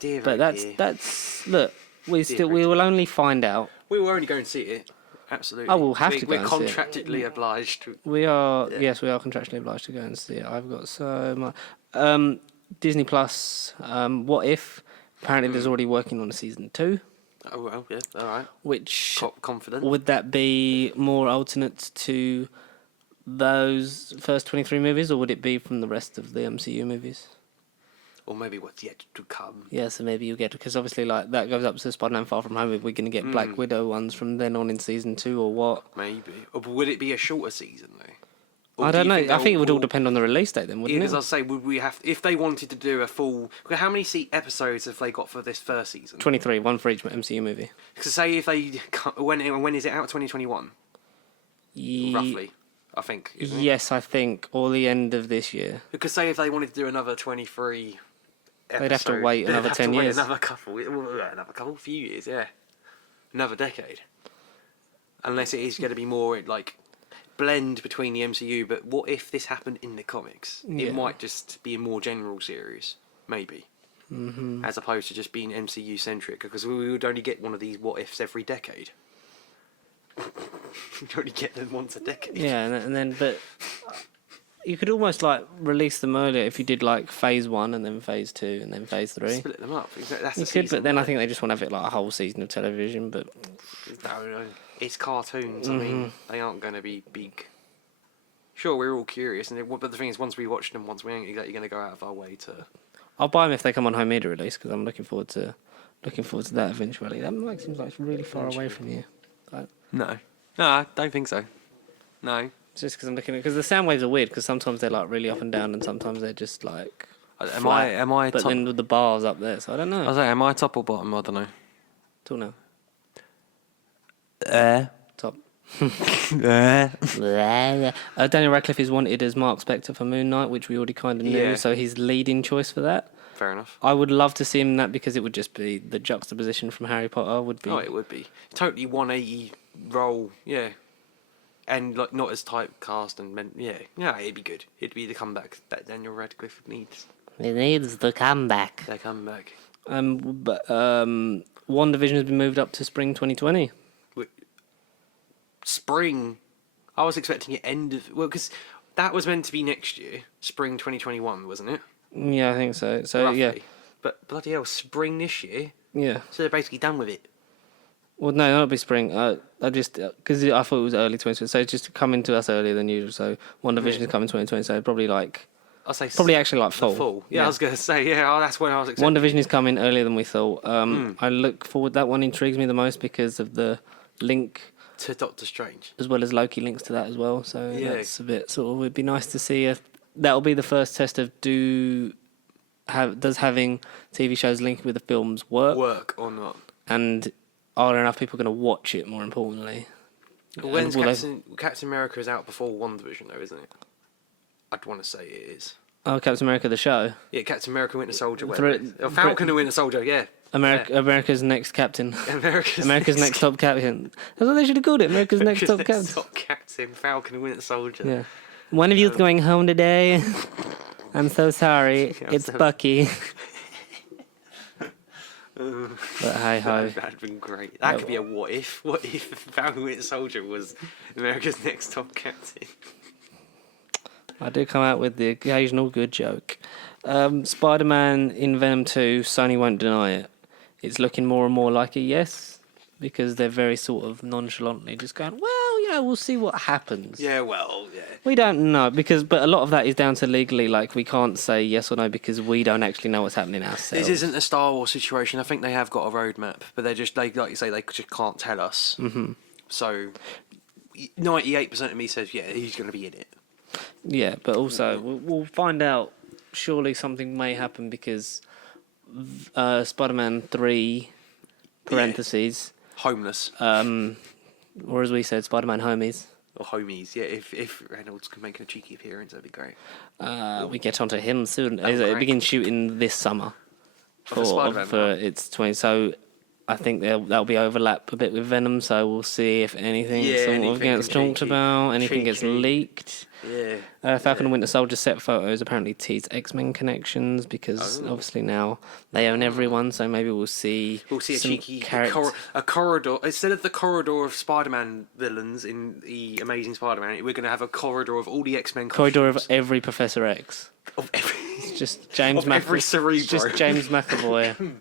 Dear, But that's look, we will only find out. We were only going to see it. Absolutely. Oh, we'll have to go We're and see it. contractually obliged to. We are yes, we are contractually obliged to go and see it. I've got so much. Disney Plus. What If? Apparently, there's already working on a season 2. Oh well, yeah, all right. Which Confident. would that be more alternate to those first 23 movies, or would it be from the rest of the MCU movies? Or maybe what's yet to come. Yeah, so maybe you'll get, because obviously like that goes up to Spider-Man Far From Home. If we're going to get Black Widow ones from then on in season 2 or what? Maybe. Or would it be a shorter season though? Or I do don't you know. think I think it would all they'll- depend on the release date then, Yeah, wouldn't because it? I'll say, would we have if they wanted to do a full? How many episodes have they got for this first season? 23, one for each MCU movie. Because say if they when is it out? 2021 roughly, I think. Isn't it? Yes, I think, or the end of this year. Because say if they wanted to do another 23. They'd have to wait another 10 years. Another few years, yeah. Another decade. Unless it is going to be more like blend between the MCU, but what if this happened in the comics? Yeah. It might just be a more general series, maybe. Mm-hmm. As opposed to just being MCU centric, because we would only get one of these what ifs every decade. You'd only get them once a decade. Yeah, and then but you could almost like release them earlier if you did like phase 1 and then phase 2 and then phase 3. Split them up. That's You the could, season, but then I wouldn't think they just want to have it like a whole season of television. But it? No, it's cartoons. I mean, they aren't going to be big. Sure, we're all curious, but the thing is, once we watch them, once we ain't exactly going to go out of our way to. I'll buy them if they come on home media release, because I'm looking forward to that eventually. That mic seems like it's really far away from you. Like, No, I don't think so. No. just because I'm looking at, because the sound waves are weird, because sometimes they're like really up and down, and sometimes they're just like. Am I? But top? then with the bars up there, so I don't know. I was like, am I top or bottom? I don't know. Don't know. Top. Daniel Radcliffe is wanted as Mark Spector for Moon Knight, which we already kind of knew, Yeah. so he's leading choice for that. Fair enough. I would love to see him in that, because it would just be the juxtaposition from Harry Potter would be. Oh, it would be totally 180 role, yeah, and like not as typecast and yeah, it'd be good. It'd be the comeback that Daniel Radcliffe needs. He needs the comeback. Their comeback. But WandaVision has been moved up to spring 2020. Spring. I was expecting it end of because that was meant to be next year, spring 2021, wasn't it? Yeah, I think so. So Roughly. yeah, But bloody hell, spring this year. yeah. So they're basically done with it. Well, no, that'll be spring. I just because I thought it was early 2020, so it's just coming to us earlier than usual. So WandaVision is coming 2020, so probably like I'll say actually like fall. Full. Yeah, I was gonna say that's when I was expecting. WandaVision is coming earlier than we thought. I look forward. That one intrigues me the most because of the link, to Doctor Strange. as well as Loki links to that as well. So Yeah. that's a bit sort of. It'd be nice to see if that'll be the first test of do does having TV shows linked with the films work? Work or not? And are there enough people going to watch it? More importantly, When's will Captain America is out before WandaVision, though, isn't it? I'd want to say it is. Oh, Captain America the show. Yeah, Captain America Winter Soldier. Falcon and Winter Soldier. Yeah. America's next captain. America's next top captain. That's what they should have called it. America's next top captain. Top captain, Falcon and Winter Soldier. Yeah. One of you's going home today. I'm so sorry. It's Bucky. But hey ho. That'd been great. That could be a what if. What if Falcon and Winter Soldier was America's next top captain? I do come out with the occasional good joke. Spider-Man in Venom 2, Sony won't deny it. It's looking more and more like a yes, because they're very sort of nonchalantly just going, well, we'll see what happens. Yeah, well, yeah. We don't know, but a lot of that is down to legally, like, we can't say yes or no because we don't actually know what's happening ourselves. This isn't a Star Wars situation. I think they have got a roadmap, but like you say, they just can't tell us. Mm-hmm. So, 98% of me says, yeah, he's going to be in it. Yeah, but also, we'll find out. Surely something may happen because Spider-Man 3, parentheses... Homeless. Or as we said, Spider-Man homies. Or homies, yeah. If Reynolds can make a cheeky appearance, that'd be great. We get onto him soon. It begins shooting this summer. For Spider-Man, for its 20. So I think that'll be overlap a bit with Venom. So we'll see if anything gets talked about, anything gets leaked. Yeah. Falcon and Winter Soldier set photos apparently tease X-Men connections because obviously now they own everyone. So maybe we'll see a cheeky corridor instead of the corridor of Spider-Man villains in the Amazing Spider-Man. We're going to have a corridor of all the X-Men. Corridor of every Professor X. It's just James every Cerebro. It's just James McAvoy.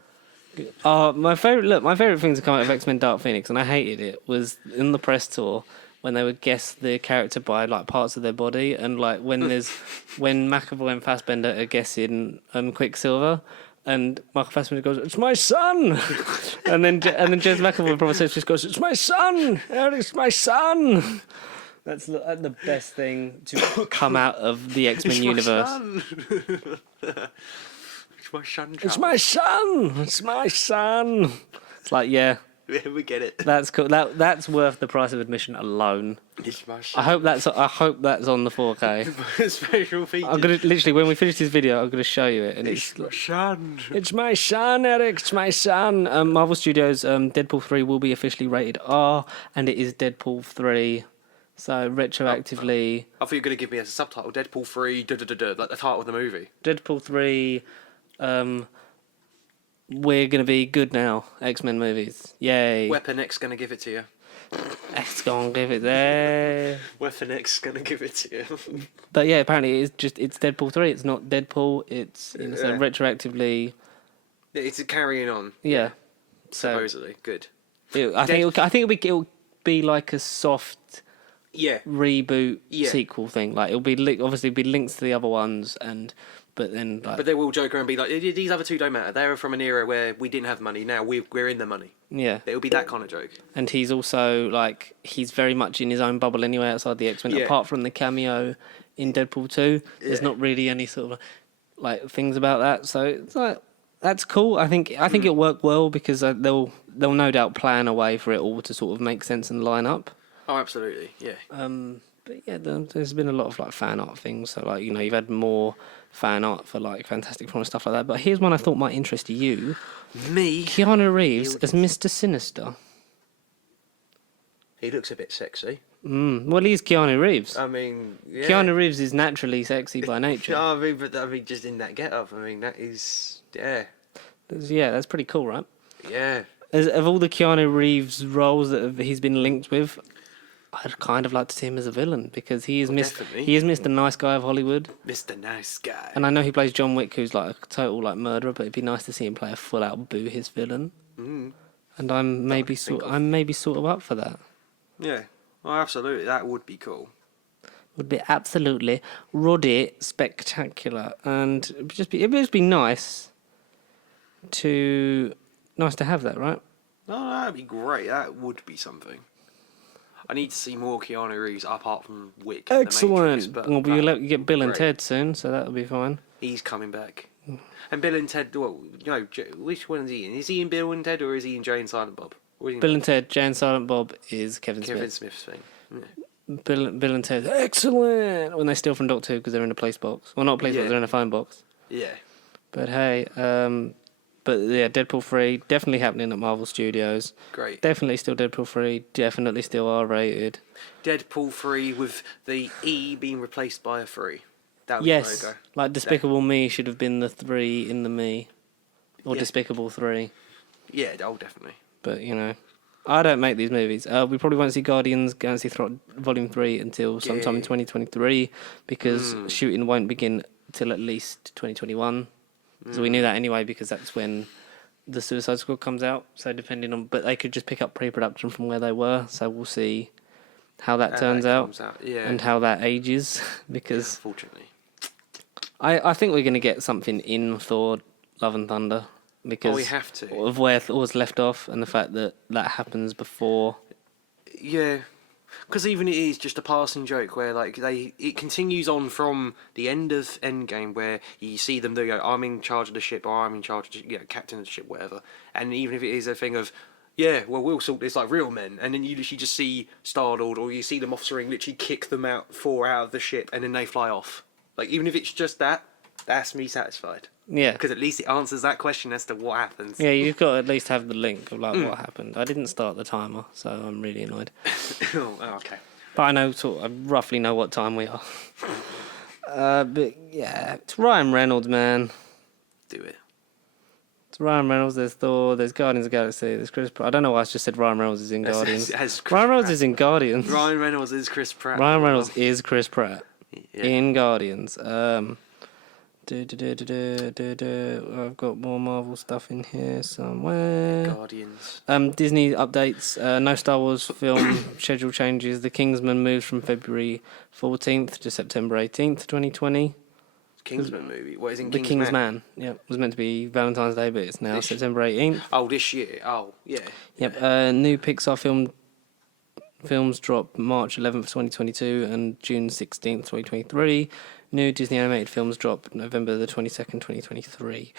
My favourite thing to come out of X-Men Dark Phoenix, and I hated it, was in the press tour when they would guess the character by like parts of their body, and like when McAvoy and Fassbender are guessing Quicksilver, and Michael Fassbender goes, "It's my son," and then James McAvoy probably just goes, "It's my son, it's my son." That's the best thing to come out of the X-Men universe. It's my son. It's my son. It's my son. It's like, yeah. Yeah, we get it. That's cool. That's worth the price of admission alone. It's my son. I hope that's on the 4K. Special feature. I'm gonna literally, when we finish this video, I'm gonna show you it, and it's my son. It's my son, Eric. It's my son. Marvel Studios, Deadpool 3 will be officially rated R, and it is Deadpool 3. So retroactively. I thought you were gonna give me a subtitle: Deadpool 3, like the title of the movie. Deadpool 3. We're going to be good now. X-Men movies. Yay. Weapon X going to give it to you. X going to give it there. Weapon X going to give it to you. But yeah, apparently it's Deadpool 3. It's not Deadpool. It's retroactively... It's a carrying on. Yeah. Supposedly. Good. I think it'll be like a soft... Yeah. Reboot sequel thing. Like, it'll be obviously be links to the other ones But they will joke around and be like, these other two don't matter. They're from an era where we didn't have money. Now we're in the money. Yeah. It'll be that kind of joke. And he's also, like, he's very much in his own bubble anyway outside the X-Men. Yeah. Apart from the cameo in Deadpool 2, there's not really any sort of, like, things about that. So, it's like, that's cool. I think it'll work well because they'll no doubt plan a way for it all to sort of make sense and line up. Oh, absolutely, yeah. But yeah, there's been a lot of like fan art things. So like, you've had more fan art for like Fantastic Four and stuff like that. But here's one I thought might interest you. Me? Keanu Reeves as Mr. Sinister. He looks a bit sexy. Well, he's Keanu Reeves. I mean, yeah. Keanu Reeves is naturally sexy by nature. I mean, just in that get-up, I mean, that is, yeah. Yeah, that's pretty cool, right? Yeah. Of all the Keanu Reeves roles that he's been linked with, I'd kind of like to see him as a villain because he is Mr. Nice Guy of Hollywood. Mr. Nice Guy. And I know he plays John Wick, who's like a total like murderer, but it'd be nice to see him play a full-out boo-his villain. And I'm maybe sort of up for that. Yeah, well, absolutely, that would be cool. Would be absolutely ruddy, spectacular, and it'd just be nice to have that, right? Oh, that'd be great. That would be something. I need to see more Keanu Reeves apart from Wick. Excellent. Matrix, Well, you get Bill and Ted soon, so that'll be fine. He's coming back. And Bill and Ted, well, which one is he in? Is he in Bill and Ted or is he in Jay and Silent Bob? Or is he in Bill and Ted, Jay and Silent Bob is Kevin Kevin Smith. Smith's thing. Yeah. Bill and Ted, excellent! When they steal from Doctor Who because they're in a place box. Well, not a place box, they're in a phone box. Yeah. But hey, Deadpool 3, definitely happening at Marvel Studios. Great. Definitely still Deadpool 3, definitely still R-rated. Deadpool 3 with the E being replaced by a 3. That was Yes, the logo. like Despicable Me should have been the 3 in the Me. Or Despicable 3. Yeah, definitely. But, I don't make these movies. We probably won't see Guardians Galaxy Volume 3 until sometime in 2023 because shooting won't begin till at least 2021. So we knew that anyway because that's when the Suicide Squad comes out. So but they could just pick up pre-production from where they were. So we'll see how that turns out. Yeah. And how that ages because unfortunately, I think we're going to get something in Thor: Love and Thunder. Because we have to. Of where Thor's left off and the fact that happens before. Yeah, because even it is just a passing joke where it continues on from the end of Endgame where you see them they go, I'm in charge of the ship or I'm in charge of the, captain of the ship, whatever. And even if it is a thing of we'll sort this like real men, and then you literally just see Star-Lord or you see them off-screen literally kick them out of the ship and then they fly off. Like even if it's just that's me satisfied. Yeah. Because at least it answers that question as to what happens. Yeah, you've got to at least have the link of what happened. I didn't start the timer, so I'm really annoyed. Okay. But I I roughly know what time we are. But yeah, it's Ryan Reynolds, man. Do it. It's Ryan Reynolds, there's Thor, there's Guardians of the Galaxy, there's Chris Pratt. I don't know why I just said Ryan Reynolds is in Guardians. Ryan Reynolds is in Guardians. Ryan Reynolds is Chris Pratt. Ryan Reynolds is Chris Pratt Yeah. in Guardians. I've got more Marvel stuff in here somewhere. Guardians. Disney updates. No Star Wars film schedule changes. The Kingsman moves from February 14th to September 18th, 2020. Kingsman movie. What is in The Kingsman? Kingsman. Yep, was meant to be Valentine's Day, but it's now September 18th. Oh, this year. Oh, yeah. Yep. New Pixar films drop March 11th, 2022, and June 16th, 2023. New Disney animated films drop November the 22nd, 2023.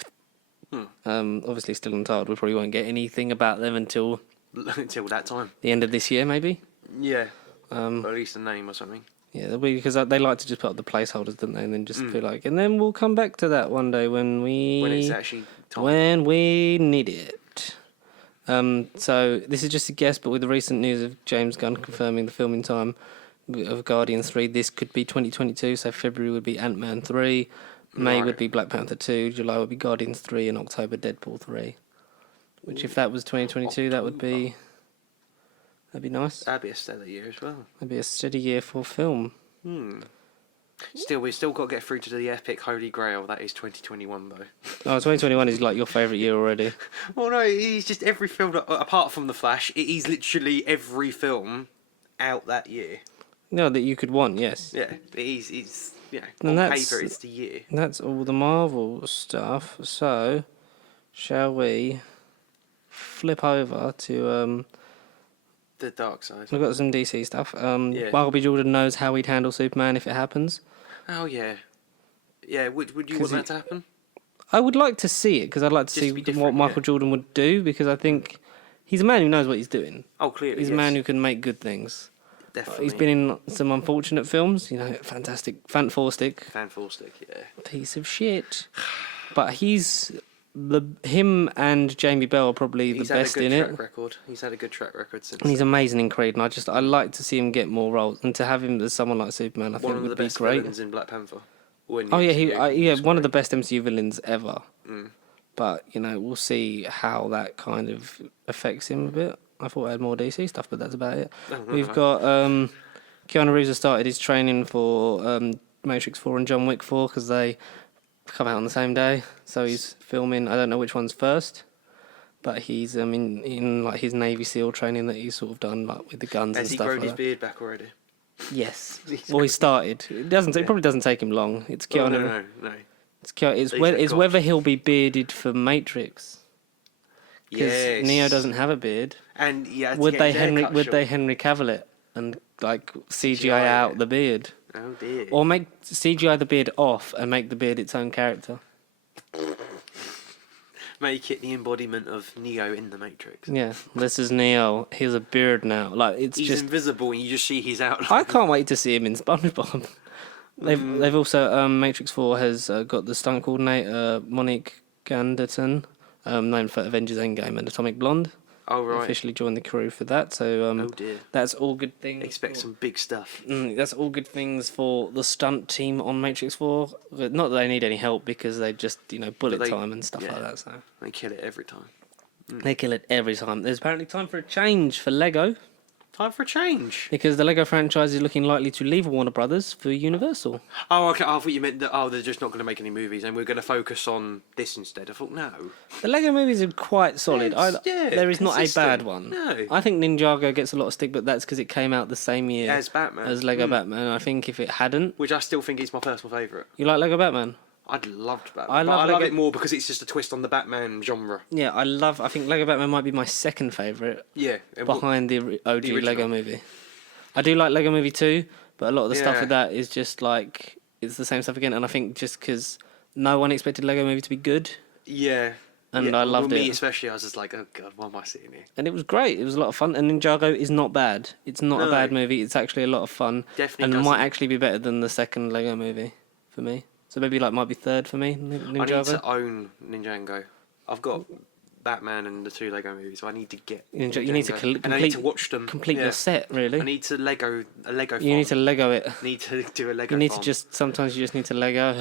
Obviously still untitled. We probably won't get anything about them until that time. The end of this year, maybe. Yeah. Or at least a name or something. Yeah, because they like to just put up the placeholders, don't they? And then just be like, and then we'll come back to that one day when it's actually time. When we need it. So this is just a guess, but with the recent news of James Gunn confirming the filming time of Guardians 3, this could be 2022. So February would be Ant-Man 3, May would be Black Panther 2, July would be Guardians 3, and October Deadpool 3. Which, if that was 2022, that'd be nice. That'd be a steady year as well. That'd be a steady year for film. We've still got to get through to the epic Holy Grail. That is 2021, though. Oh, 2021 is like your favourite year already. Well, no, he's just every film, apart from The Flash, it is literally every film out that year. No, that you could want, yes. Yeah, it's And on paper it's the year. That's all the Marvel stuff. So, shall we flip over to... The dark side. We've got some DC stuff. Michael B. Jordan knows how he'd handle Superman if it happens. Oh, yeah. Yeah, would you want that to happen? I would like to see it, because I'd like to see what Michael Jordan would do, because I think he's a man who knows what he's doing. Oh, clearly, He's a man who can make good things. Definitely. He's been in some unfortunate films, fantastic. Fantastic, yeah. piece of shit. But him and Jamie Bell are probably the best in it. He's had a good track record since. And he's amazing in Creed, and I like to see him get more roles, and to have him as someone like Superman, I think would be great. One of the best villains in Black Panther. One of the best MCU villains ever. But we'll see how that kind of affects him a bit. I thought I had more DC stuff, but that's about it. We've got Keanu Reeves has started his training for Matrix 4 and John Wick 4 because they come out on the same day. So he's filming. I don't know which one's first, but he's in like his Navy SEAL training that he's sort of done like with the guns and stuff. Has he grown his beard back already? Yes. Well, he started. It probably doesn't take him long. It's Keanu. No. It's whether he'll be bearded for Matrix. Because Neo doesn't have a beard. And would they Henry Cavill it and like CGI out the beard? Oh dear. Or make CGI the beard off and make the beard its own character. make it the embodiment of Neo in the Matrix. Yeah, this is Neo. He has a beard now. Like it's He's just invisible, and you just see his outline. I can't wait to see him in SpongeBob. They've also Matrix 4 has got the stunt coordinator Monique Ganderton, known for Avengers Endgame and Atomic Blonde. Oh right. Officially joined the crew for that. So Oh dear. that's all good things. Expect some big stuff. That's all good things for the stunt team on Matrix 4. Not that they need any help because they just bullet time and stuff like that. So They kill it every time. they kill it every time. There's apparently time for a change for Lego. Time for a change. Because the Lego franchise is looking likely to leave Warner Brothers for Universal. Oh, okay. I thought you meant that. Oh, they're just not going to make any movies, and we're going to focus on this instead. I thought no. The Lego movies are quite solid. There is not a consistent. bad one. No. I think Ninjago gets a lot of stick, but that's because it came out the same year As Batman. as Lego Batman. I think if it hadn't, Which I still think is my personal favourite. you like Lego Batman? I'd loved Batman. I love love Lego- it more because it's just a twist on the Batman genre. Yeah, I think Lego Batman might be my second favourite Yeah. behind the OG the original. Lego movie. I do like Lego Movie 2, but a lot of the stuff Yeah. with that is just like it's the same stuff again. And I think just because no one expected Lego Movie to be good, Yeah. and yeah. I loved Me it. especially, I was just like, oh god, why am I sitting here? And it was great. It was a lot of fun. And Ninjago is not bad. It's not a No. bad movie. It's actually a lot of fun. Definitely And doesn't. might actually be better than the second Lego movie for me. So maybe might be third for me. I need Ninjago. to own Ninjago. I've got Batman and the 2 Lego movies, so I need to get You need to Ninjago. And I need to watch them. complete Yeah. your set, really. I need to Lego a Lego. You need to Lego it. need to do a Lego. You need to farm. sometimes you just need to Lego.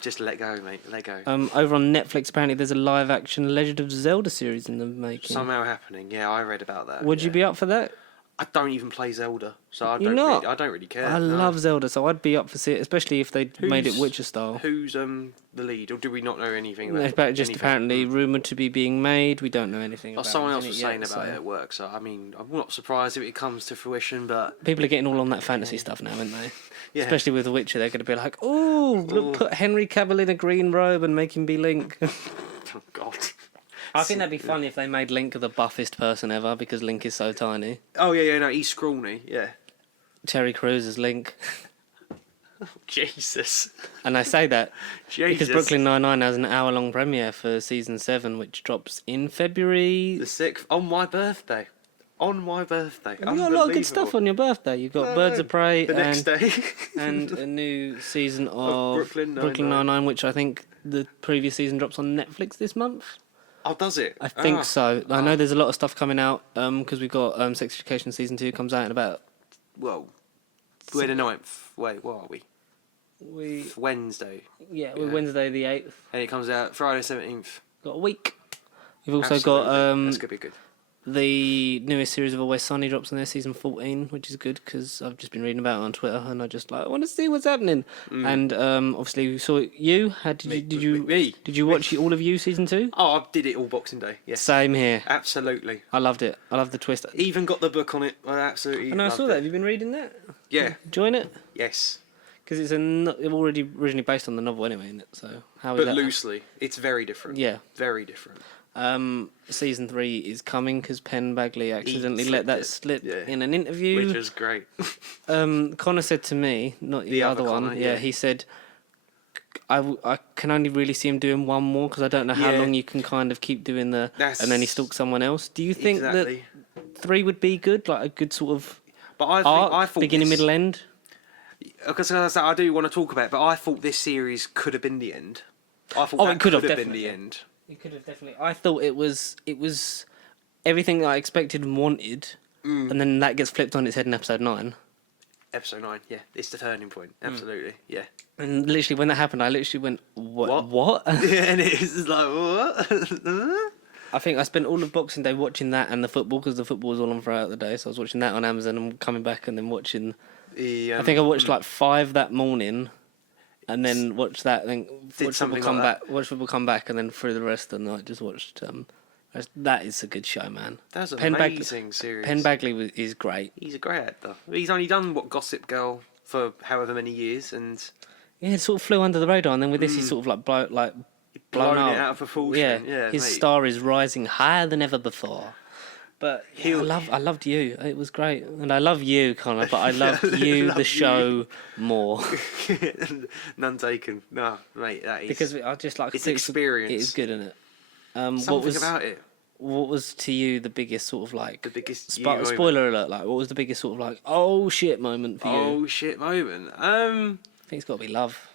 just let go, mate. Lego. Over on Netflix, apparently there's a live action Legend of Zelda series in the making. Somehow happening. Yeah, I read about that. Would you be up for that? I don't even play Zelda, so I You're don't. not? I don't really care. I no. love Zelda, so I'd be up for it, especially if they made it Who's- Witcher style. Who's the lead, or do we not know anything No, about? it's about just anything? apparently rumoured to be being made. We don't know anything Oh, about someone else it was yet, saying about so- it at work, so I mean, I'm not surprised if it comes to fruition, but People are getting all on that fantasy stuff now, aren't they? yeah. Especially with The Witcher, they're going to be like, "Oh, look, put Henry Cavill in a green robe and make him be Link." Oh God. I think that'd be funny if they made Link the buffest person ever because Link is so tiny. Oh yeah, no, he's scrawny. Yeah. Terry Crews is Link, Jesus. and I say that Jesus. because Brooklyn Nine-Nine has an hour-long premiere for season 7, which drops in February. The 6th on my birthday. On my birthday. You got a lot of good stuff on your birthday. You've got Birds of Prey The next day. and a new season of Brooklyn Brooklyn Nine-Nine. Nine-Nine, which I think the previous season drops on Netflix this month. Oh, does it? I think so. I know there's a lot of stuff coming out because we've got Sex Education season 2 comes out in about Well, we're the 9th. Wait, what are we? we're Wednesday. Wednesday the 8th. And it comes out Friday 17th. Got a week. We've also Absolutely. got That's going to be good. the newest series of Always Sunny drops on there, season 14, which is good because I've just been reading about it on Twitter and I just I want to see what's happening. And obviously we saw you. Did you watch all of You season 2? Oh, I did it all Boxing Day. Yes. Same here. Absolutely. I loved it. I love the twist. Even got the book on it. I absolutely. I know I loved saw it. that. Have you been reading that? Yeah. Enjoying it? Yes. Because it's already originally based on the novel anyway, isn't it? So how is But that? loosely, it's very different. Yeah. Very different. Season 3 is coming because Penn Bagley accidentally let slipped that it, slip yeah. in an interview. Which is great. Connor said to me, not the other one. Connor, Yeah, yeah. he said, I can only really see him doing one more because I don't know how Yeah. long you can kind of keep doing the. That's- And then he stalks someone else. Do you think Exactly. that 3 would be good, like a good sort of But I think arc, I thought beginning, this, middle, end? Because I do want to talk about it, but I thought this series could have been the end. I thought Oh, that it could have been definitely. the end. It could have definitely. I thought it was everything that I expected and wanted, and then that gets flipped on its head in episode 9. Episode 9, yeah, it's the turning point. Absolutely, yeah. And literally, when that happened, I literally went, "What?" And it's like what? I think I spent all of Boxing Day watching that and the football because the football was all on throughout the day. So I was watching that on Amazon and coming back and then watching. I think I watched like 5 that morning, and then watched that. Then watched football come back. Watched football come back, and then through the rest of the night just watched. That is a good show, man. That's an Penn amazing series. Penn Bagley is great. He's a great actor. He's only done Gossip Girl for however many years, and Yeah, it sort of flew under the radar, and then with this, he's sort of blown blown up. it out of proportion. Yeah, his mate. star is rising higher than ever before. But yeah, He'll- I loved You. It was great, and I love You, Connor. But I loved You, Love the You. show, more None taken. No, mate, that is because I just like It's It experience. is good, isn't it? Something about it. What was to you the biggest sort of like The biggest spoiler alert? Like, what was the biggest sort of like oh shit moment for you? Oh shit moment. I think it's got to be love.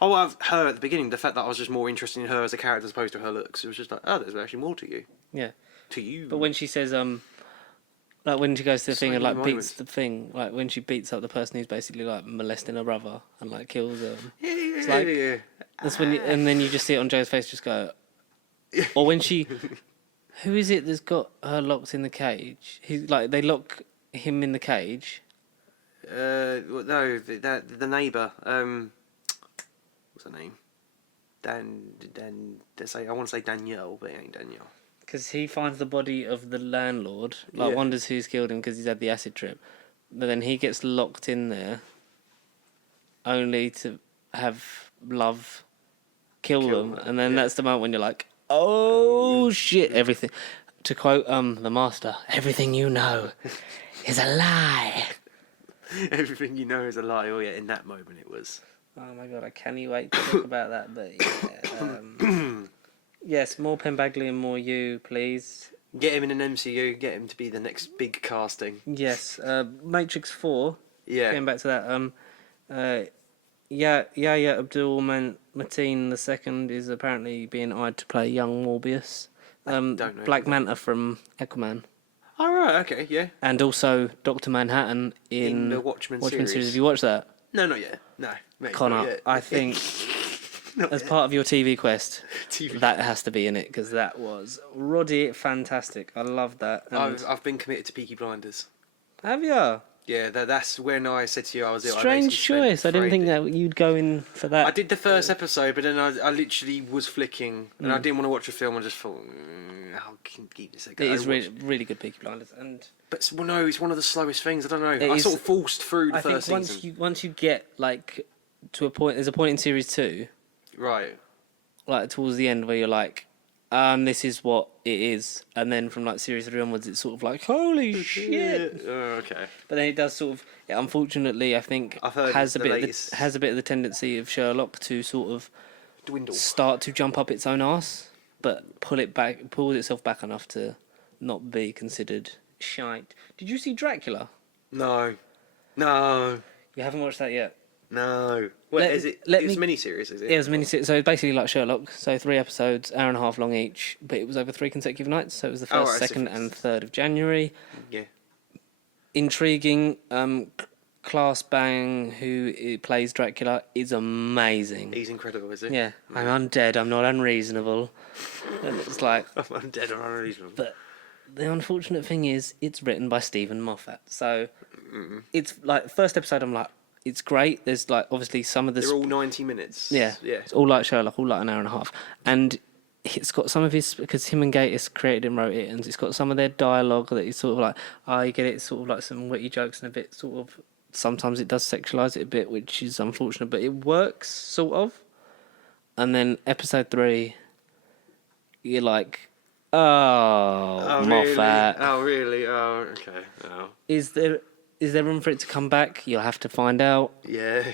Oh, her at the beginning. The fact that I was just more interested in her as a character as opposed to her looks. It was just like, oh, there's actually more to you. Yeah. To you. But when she says like when she goes to the thing and like Slightly beats the thing, like when she beats up the person who's basically like molesting her brother and like kills them. Yeah. Like, that's when and then you just see it on Joe's face, just go. Or when she, who is it that's got her locked in the cage? He's like they lock him in the cage. No, the neighbour. What's her name? I want to say Danielle, but it ain't Danielle. Because he finds the body of the landlord, like wonders who's killed him because he's had the acid trip, but then he gets locked in there, only to have love kill them, and then that's the moment when you're like, oh shit, everything. To quote the master, everything you know is a lie. Everything you know is a lie. Oh yeah, in that moment it was. Oh my god, I can't wait to talk about that. But yeah, yes, more Penn Bagley and more you, please. Get him in an MCU. Get him to be the next big casting. Yes, Matrix 4. Yeah. Getting back to that. Yahya Abdul Mateen II is apparently being eyed to play young Morbius. Don't know Black Manta from Aquaman. Oh right, okay, yeah. And also Dr. Manhattan in the Watchmen series. series. Have you watched that? No, not yet. No, mate, Connor, not yet. I think as part of your TV quest, TV that has to be in it because that was Roddy fantastic. I love that. And I've been committed to Peaky Blinders. have you? Yeah, that's when I said to you I was ill. Strange choice. I didn't think that you'd go in for that. I did the first episode, but then I literally was flicking, and I didn't want to watch a film. I just thought, I'll keep this a go. It is really good Peaky Blinders, and But well, no, it's one of the slowest things. I don't know. I is- sort of forced through the I think first season. once you get like to a point, there's a point in series 2, Right. like towards the end where you're like, this is what it is, and then from like series 3 onwards, it's sort of like holy shit. Oh, okay. But then it does sort of, unfortunately, I think I've heard has a the bit latest- has a bit of the tendency of Sherlock to sort of Dwindle. start to jump up its own arse, but pulls itself back enough to not be considered shite. Did you see Dracula? No. You haven't watched that yet. No. What is it? It's a mini-series, is it? It was so it's basically like Sherlock. So 3 episodes, hour and a half long each, but it was over 3 consecutive nights. So it was the 1st, 2nd, and 3rd of January. Yeah. Intriguing. Class Bang, who plays Dracula, is amazing. He's incredible, is he? Yeah, I'm undead. I'm not unreasonable. And it's like, I'm dead or unreasonable. but the unfortunate thing is, it's written by Stephen Moffat. So it's like first episode. I'm like, it's great. There's like obviously some of the They're all 90 minutes. yeah, it's all like Sherlock, all like an hour and a half, and it's got some of his because him and Gatiss created and wrote it, and it's got some of their dialogue that is sort of like, you get it, sort of like some witty jokes and a bit sort of. Sometimes it does sexualise it a bit, which is unfortunate, but it works sort of. And then episode 3, you're like, Moffat. Really? Oh, really? Oh, okay. Oh. Is there room for it to come back? You'll have to find out. Yeah.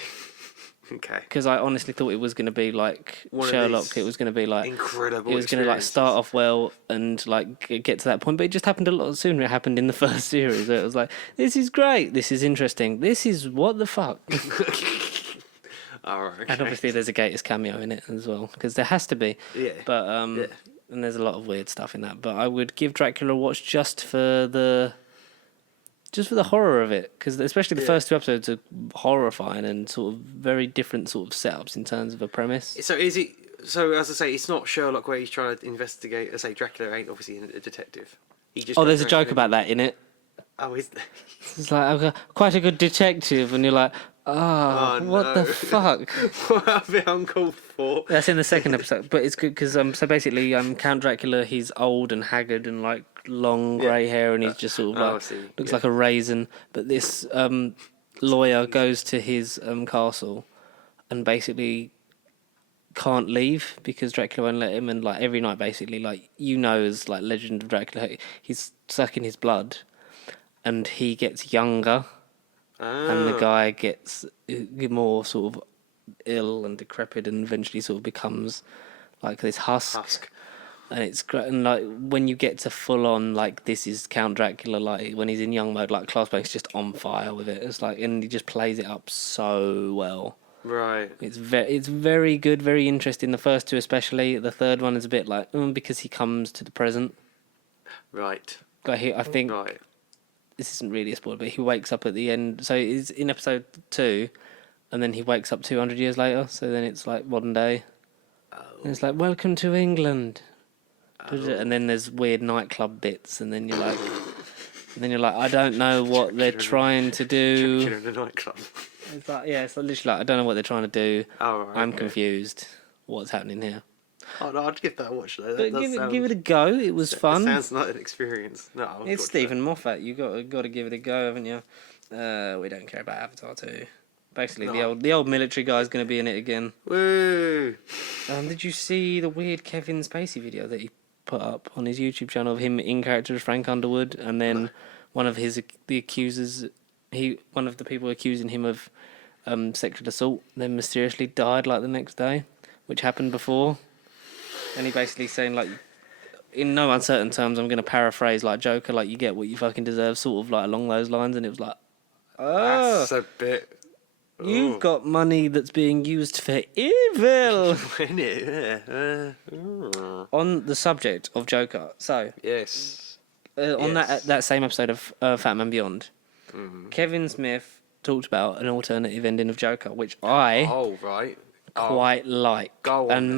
Okay. Because I honestly thought it was going to be like One of Sherlock. these It was going to be like incredible. It was going to like start off well and like get to that point, but it just happened a lot sooner. It happened in the first series. Where it was like, this is great. This is interesting. This is what the fuck. All right. Okay. And obviously there's a Gatiss cameo in it as well because there has to be. Yeah. But and there's a lot of weird stuff in that. But I would give Dracula a watch just for the horror of it, because especially the first 2 episodes are horrifying and sort of very different sort of setups in terms of a premise. So is it? So as I say, it's not Sherlock where he's trying to investigate. I say Dracula ain't obviously a detective. He just There's a joke about that in it. Oh, is there? It's like, I've got quite a good detective, and you're like, what the fuck? What have I uncalled for? That's in the 2nd episode, but it's good because so basically Count Dracula, he's old and haggard and like long grey hair, and he's just sort of like looks like a raisin. But this lawyer goes to his castle and basically can't leave because Dracula won't let him, and like every night basically, like as like Legend of Dracula, he's sucking his blood and he gets younger. And the guy gets more sort of ill and decrepit and eventually sort of becomes like this husk. Husk. And it's great, and like when you get to full on, like this is Count Dracula, like when he's in young mode, like Klaus Bank's just on fire with it. It's like, and he just plays it up so well. Right. It's very good, very interesting. The first two especially. The third one is a bit like because he comes to the present. Right. I think Right. this isn't really a spoiler, but he wakes up at the end. So he's in episode 2, and then he wakes up 200 years later. So then it's like modern day. Oh. And it's like, welcome to England. Oh. And then there's weird nightclub bits, and then you're like, I don't know what they're trying to do. In a nightclub. It's like, yeah, it's literally like, I don't know what they're trying to do. Oh, right, I'm confused. What's happening here? Oh no, I'd give that a watch though. But give it a go. It was fun. Sounds like an experience. No, It's Stephen Moffat. You got to give it a go, haven't you? We don't care about Avatar 2. Basically, the old military guy's going to be in it again. Woo! Did you see the weird Kevin Spacey video that he put up on his YouTube channel of him in character as Frank Underwood, and then one of the people accusing him of sexual assault then mysteriously died like the next day, which happened before, and he basically saying like, in no uncertain terms, I'm going to paraphrase like Joker, like you get what you fucking deserve, sort of like along those lines, and it was like, oh, That's a bit. you've got money that's being used for evil. On the subject of Joker, so Yes. on Yes. that same episode of Fat Man Beyond, Kevin Smith talked about an alternative ending of Joker, which I Oh right. quite like, Go on and then.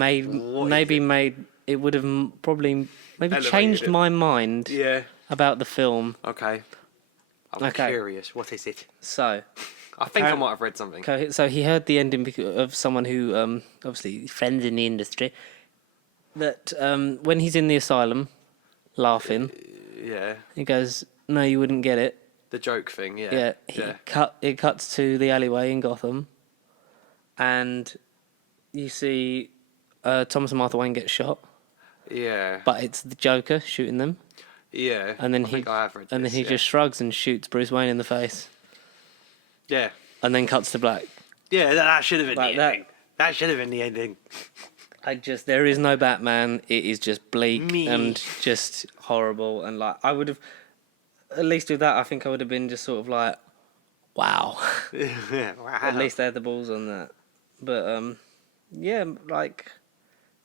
made it would have probably Elevated changed it. my mind Yeah. about the film. Okay. I'm Okay. curious. What is it? So, I think I might have read something. so he heard the ending of someone who obviously friends in the industry, that when he's in the asylum laughing, Yeah. he goes, "No, you wouldn't get it." The joke thing. Yeah. Yeah, Yeah. it cuts to the alleyway in Gotham, and you see Thomas and Martha Wayne get shot, Yeah. but it's the Joker shooting them, Yeah. and then I think I have read and then this, he yeah. just shrugs and shoots Bruce Wayne in the face, Yeah. and then cuts to black. Yeah. That should have been Like the ending. That should have been the ending. There is no Batman. It is just bleak Me. and just horrible, and like I would have, at least with that, I think I would have been just sort of like, wow. Wow. At least they had the balls on that. But yeah, like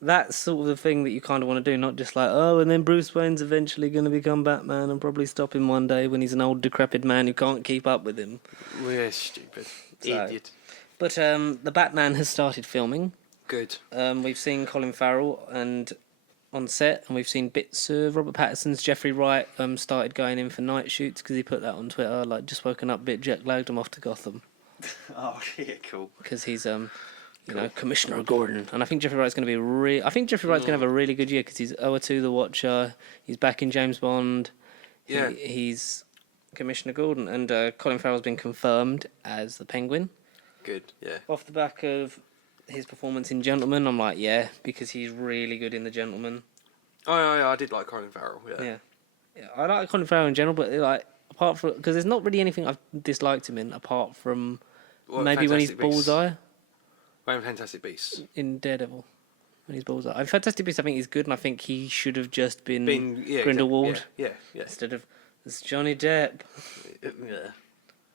that's sort of the thing that you kind of want to do, not just like, oh, and then Bruce Wayne's eventually going to become Batman and probably stop him one day when he's an old decrepit man who can't keep up with him. We're stupid. So- Idiot. But the Batman has started filming. Good. We've seen Colin Farrell and on set, and we've seen bits of Robert Pattinson's Jeffrey Wright started going in for night shoots because he put that on Twitter, like just woken up a bit jet lagged, I'm off to Gotham. Oh yeah, cool. Because he's you know, Commissioner Gordon, and I think Jeffrey Wright's going to be I think Jeffrey Wright's going to have a really good year because he's 0-2 The Watcher, he's back in James Bond, Yeah. he's Commissioner Gordon, and Colin Farrell's been confirmed as the Penguin Good. Yeah. off the back of his performance in Gentleman. I'm like, yeah, because he's really good in The Gentleman. Oh yeah, I did like Colin Farrell. Yeah. Yeah, I like Colin Farrell in general, but like apart from because there's not really anything I've disliked him in apart from What, maybe when he's Fantastic Beasts? Bullseye. When Fantastic Beasts. In Daredevil, when he's Bullseye. Fantastic Beasts, I think he's good, and I think he should have just been Yeah, Grindelwald Yeah. Yeah. instead of it's Johnny Depp. Yeah.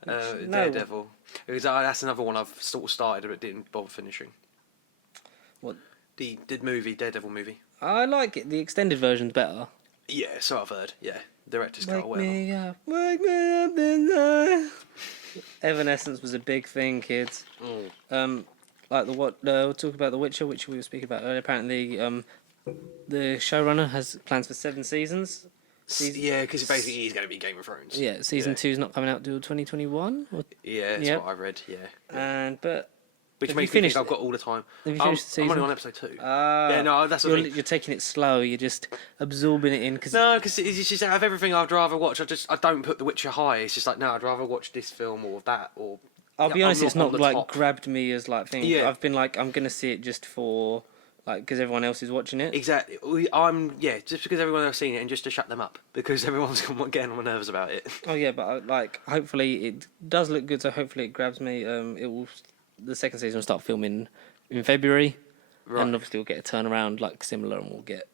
No. Daredevil. Because that's another one I've sort of started but didn't bother finishing. What? The movie, Daredevil movie. I like it. The extended version's better. Yeah, so I've heard. Yeah, director's cut or Wake whatever. me up tonight. Evanescence was a big thing, kids. Like we'll talk about The Witcher, which we were speaking about earlier. Apparently, the showrunner has plans for 7 seasons. Yeah, because basically he's going to be Game of Thrones. Yeah, season 2's not coming out till 2021. Yeah, that's Yep. what I read. Yeah. But Which have makes you me finished think I've it? got all the time. Have you finished the I'm only season? on episode 2. Yeah, no, that's what I mean. you're taking it slow. You're just absorbing it in because No, because it's just out of everything I'd rather watch. I don't put The Witcher high. It's just like no, I'd rather watch this film or that or. I'll be honest, it's on not the like top. grabbed me as like thing. Yeah. I've been like, I'm gonna see it just for like because everyone else is watching it. Exactly. Just because everyone else seen it and just to shut them up because everyone's getting on my nerves about it. Oh yeah, but like hopefully it does look good. So hopefully it grabs me. The second season will start filming in February. Right. And obviously we'll get a turnaround like similar, and we'll get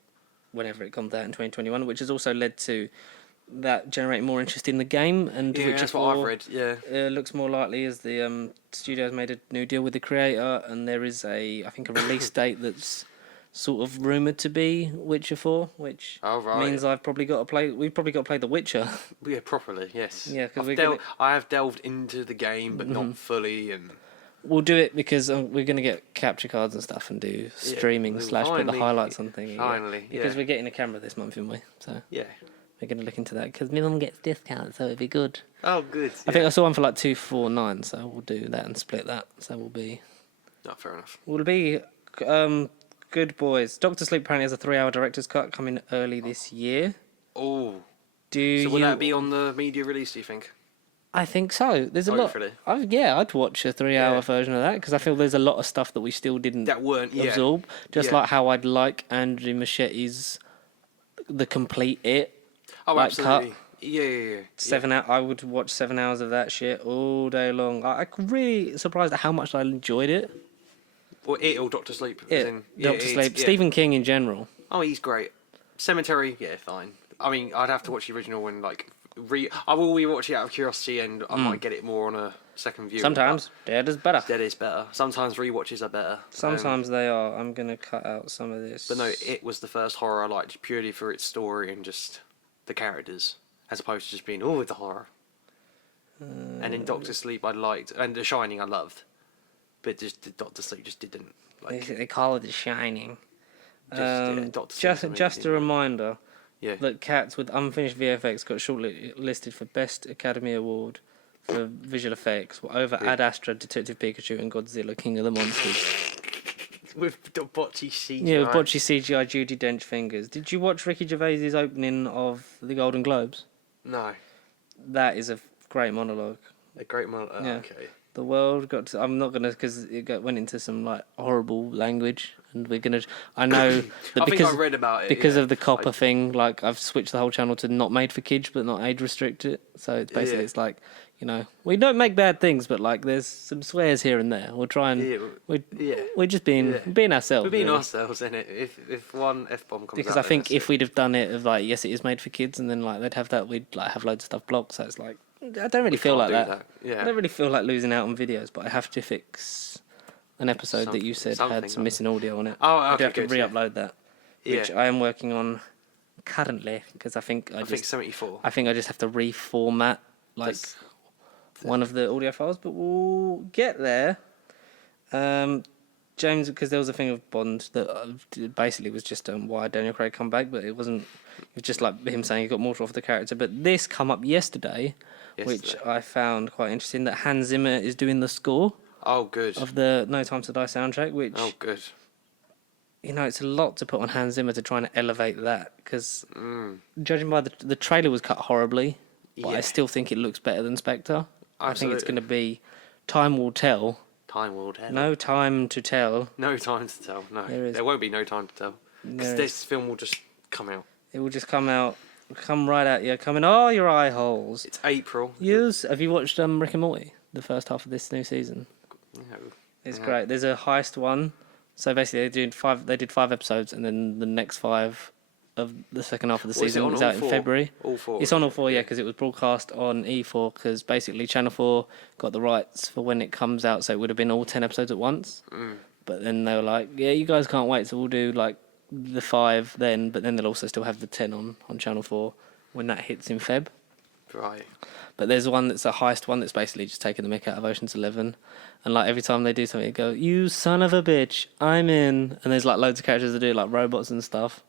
whenever it comes out in 2021, which has also led to that generating more interest in the game. And Yeah, Witcher that's 4 what I've read. Yeah. looks more likely as the studio's made a new deal with the creator, and there is I think a release date that's sort of rumoured to be Witcher 4, which Oh, right. means we've probably got to play The Witcher. Yeah, properly. Yes. Yeah, 'cause I have delved into the game, but not fully, and. We'll do it because we're going to get capture cards and stuff and do streaming / put the finally, highlights on thing. Finally, Because yeah. we're getting a camera this month, aren't we? So Yeah. we're going to look into that because my mum gets discounts, so it'd be good. Oh, good. I think I saw one for like 249, so we'll do that and split that. So Fair enough. we'll be good boys. Doctor Sleep apparently has a 3-hour director's cut coming early this year. Oh. Do So will you? that be on the media release, do you think? I think so. There's a Hopefully. lot. I'd watch a 3-hour Yeah. version of that because I feel there's a lot of stuff that we still didn't That weren't, yeah. absorb. Just Yeah. like how I'd like Andrew Machete's The Complete It. Oh, like, absolutely. cut. Yeah. 7 hours. I would watch 7 hours of that shit all day long. I'm really surprised at how much I enjoyed it. Or it or Doctor Sleep. as in- Doctor it, Sleep. yeah. Stephen King in general. Oh, he's great. Cemetery, yeah, fine. I mean, I'd have to watch the original and like I will rewatch it out of curiosity, and I might get it more on a second view. Sometimes dead is better. Dead is better. Sometimes rewatches are better. Sometimes they are. I'm gonna cut out some of this. But no, it was the first horror I liked purely for its story and just the characters, as opposed to just being it's a horror. And in Doctor Sleep I liked, and The Shining I loved, but just the Doctor Sleep just didn't like. They call it The Shining. Doctor Sleep's Just a amazing. reminder. Yeah. That Cats with unfinished VFX got shortlisted for Best Academy Award for visual effects over Ad Astra, Detective Pikachu, and Godzilla, King of the Monsters. With the botchy CGI. Yeah, with botchy CGI Judi Dench fingers. Did you watch Ricky Gervais's opening of the Golden Globes? No. That is a great monologue. A great moment. Yeah. Okay. The world got to, I'm not gonna because went into some like horrible language, and we're gonna. I know that I because think I read about it because yeah. of the copper thing. Like I've switched the whole channel to not made for kids, but not age restricted. So it's basically Yeah. it's like we don't make bad things, but like there's some swears here and there. We'll try and we're just being ourselves. We're being really. ourselves, innit? If one F-bomb comes Because out, I think then if we'd have done it of like yes, it is made for kids, and then like they'd have that, we'd like have loads of stuff blocked. So it's like I don't really feel like can't that. do that. Yeah. I don't really feel like losing out on videos, but I have to fix an episode that you said had something some missing audio on it. Oh, I do okay, have to good, yeah. re-upload that, Yeah. which I am working on currently because I think I think 74. I just have to reformat like one of the audio files, but we'll get there. James, because there was a thing of Bond that basically was just why Daniel Craig come back, but it wasn't. It was just like him saying he got more off the character. But this come up yesterday, which I found quite interesting. That Hans Zimmer is doing the score Oh, good. of the No Time to Die soundtrack, which Oh, good. it's a lot to put on Hans Zimmer to try and elevate that. Because judging by the trailer was cut horribly, but I Yeah. still think it looks better than Spectre. I think it's Absolutely. going to be. Time will tell. Time will tell. No time to tell. No time to tell. No, There is. there won't be no time to tell. There Because is. this film will just come out. It will just come right at you, come in all your eye holes. It's April. Have you watched Rick and Morty, the first half of this new season? No. It's great. There's a heist one. So basically, they did 5 episodes, and then the next 5 of the second half of the What, is it season on was all out in 4? February. All 4. It's on all 4, yeah, because it was broadcast on E4. Because basically, Channel 4 got the rights for when it comes out, so it would have been all 10 episodes at once. But then they were like, "Yeah, you guys can't wait, so we'll do like the 5 then." But then they'll also still have the 10 on Channel 4 when that hits in Feb. Right. But there's one that's a heist one that's basically just taking the mick out of Ocean's 11. And like every time they do something, it go, "You son of a bitch, I'm in." And there's like loads of characters that do it, like robots and stuff.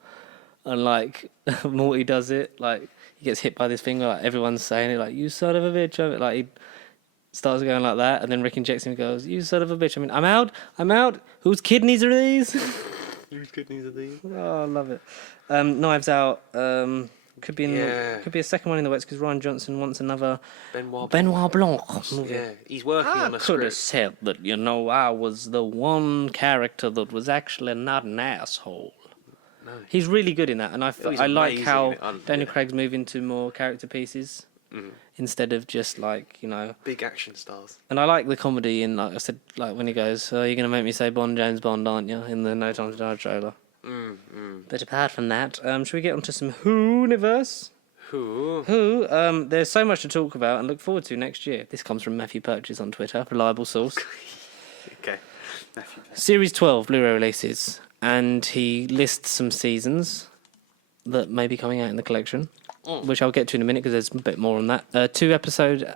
And like Morty does it, like he gets hit by this thing, like everyone's saying it, like "You son of a bitch." Like he starts going like that, and then Rick injects him and goes, "You son of a bitch." I mean, I'm out. Whose kidneys are these? Whose kidneys are these? Oh, I love it. Knives Out. Could be a second one in the works because Ryan Johnson wants another Benoit Blanc movie. Yeah, he's working on a I could have script. said that, I was the one character that was actually not an asshole. No. He's really good in that, and he's I like amazing how in it. Daniel Craig's moving to more character pieces. instead of just big action stars. And I like the comedy in, like I said, like when he goes, "Oh, you're gonna make me say Bond, James Bond, aren't you?" in the No Time to Die trailer. But apart from that, should we get onto some Who-niverse? Who? There's so much to talk about and look forward to next year. This comes from Matthew Purchase on Twitter, reliable source. Okay. Matthew. Series 12 Blu-ray releases, and he lists some seasons that may be coming out in the collection, which I'll get to in a minute because there's a bit more on that. Two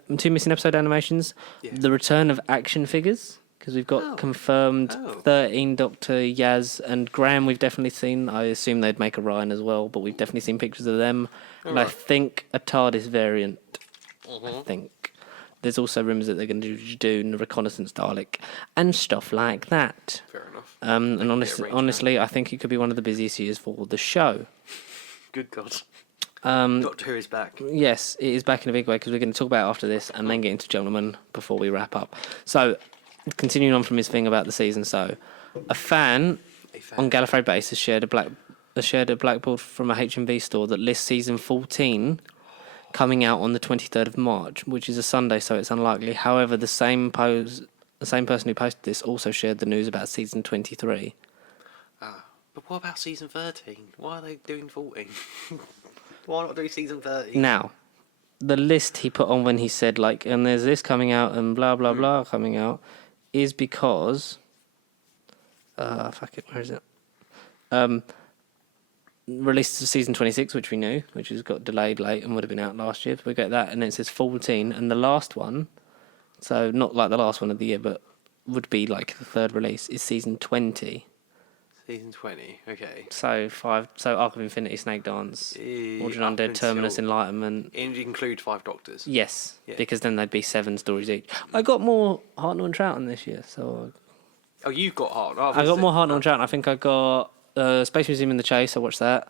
missing episode animations, the return of action figures, because we've got confirmed 13 Dr. Yaz and Graham we've definitely seen. I assume they'd make a Ryan as well, but we've definitely seen pictures of them. And I think a TARDIS variant. I think. There's also rumours that they're going to do reconnaissance Dalek and stuff like that. Fair enough. And honestly, I think it could be one of the busiest years for the show. Good God. Doctor Who is back. Yes, it is back in a big way because we're going to talk about it after this and then get into Gentleman before we wrap up. So, continuing on from his thing about the season, a fan on Gallifrey Base has shared a blackboard from a HMV store that lists season 14 coming out on the 23rd of March, which is a Sunday, so it's unlikely. However, the same person who posted this also shared the news about season 23. But what about season 13? Why are they doing 14? Why not do season 13? Now, the list he put on when he said, and there's this coming out and blah, blah, blah coming out, is because... where is it? Released to season 26, which we knew, which has got delayed late and would have been out last year. But we get that, and it says 14, and the last one, so not like the last one of the year, but would be like the third release, is season 20. Season 20, okay. So Arc of Infinity, Snake Dance, Origin Undead, Terminus, Enlightenment. And include 5 Doctors. Yes, because then they'd be 7 stories each. I got more Hartnell and Troughton this year, so... Oh, you've got Hartnell. I got more Hartnell and Troughton. I think I got Space Museum in the Chase. I watched that.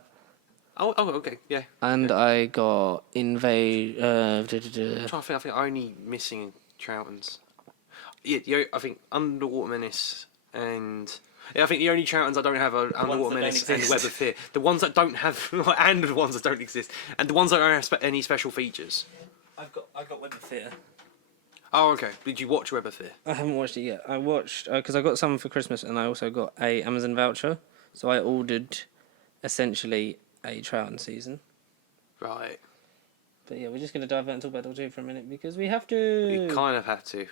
Oh, okay, yeah. And I got Invade. I'm trying to think. I think I'm only missing Troughton's. Yeah, I think Underwater Menace and I think the only Troughtons I don't have are Underwater Menace and Web of Fear. The ones that don't have, and the ones that don't exist, and the ones that don't have any special features. I got Web of Fear. Oh, okay. Did you watch Web of Fear? I haven't watched it yet. I watched because I got some for Christmas, and I also got a Amazon voucher. So I ordered, essentially, a Troughton season. Right. But yeah, we're just going to dive out and talk about Doctor Who for a minute because we have to. We kind of have to.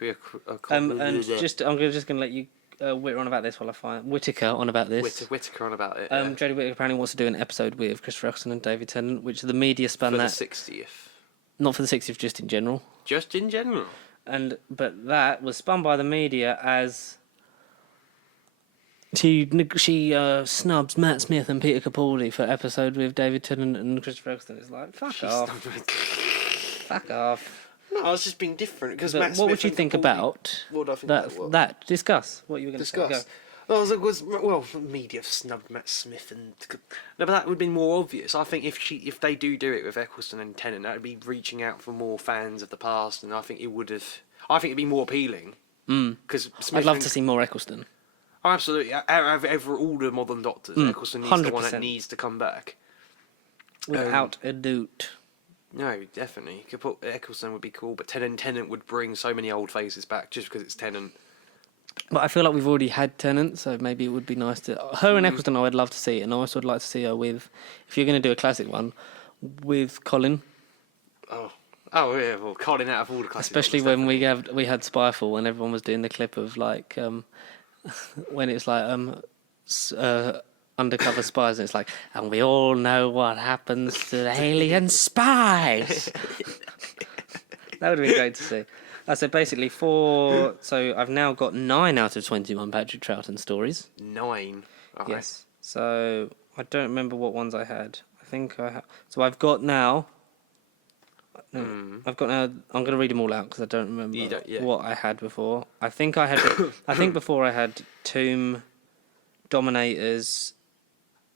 I'm just going to let you Whittaker on about this while I find Whittaker on about this. Whittaker on about it. Jodie Whittaker apparently wants to do an episode with Christopher Eccleston and David Tennant, which the media spun that for the 60th. Not for the 60th, just in general. Just in general. But that was spun by the media as. She snubs Matt Smith and Peter Capaldi for episode with David Tennant and Christopher Eccleston. It's like, fuck off. Fuck off. No, I was just being different. Because what would you think about that? Discuss what you were going to say. Go. Well, media snubbed Matt Smith and... No, but that would be more obvious. I think if they do it with Eccleston and Tennant, that would be reaching out for more fans of the past, and I think it'd be more appealing. Because I'd love to see more Eccleston. Oh, absolutely. Out of all the modern Doctors, Eccleston needs 100%. The one that needs to come back. Without a doubt. No, definitely. Eccleston would be cool, but Tennant would bring so many old faces back just because it's Tennant. But I feel like we've already had Tennant, so maybe it would be nice to... Her and Eccleston, I would love to see, and I also would like to see her with... If you're going to do a classic one, with Colin. Oh yeah, well, Colin out of all the classic Especially when we had Spyfall, and everyone was doing the clip of, like... when it's like undercover spies, and it's like, and we all know what happens to the alien spies. That would have been great to see. So basically, so I've now got 9 out of 21 Patrick Troughton stories. 9. Yes. So I don't remember what ones I had. I think I have. So I've got now. I'm going to read them all out because I don't remember what I had before. I think before I had Tomb, Dominators,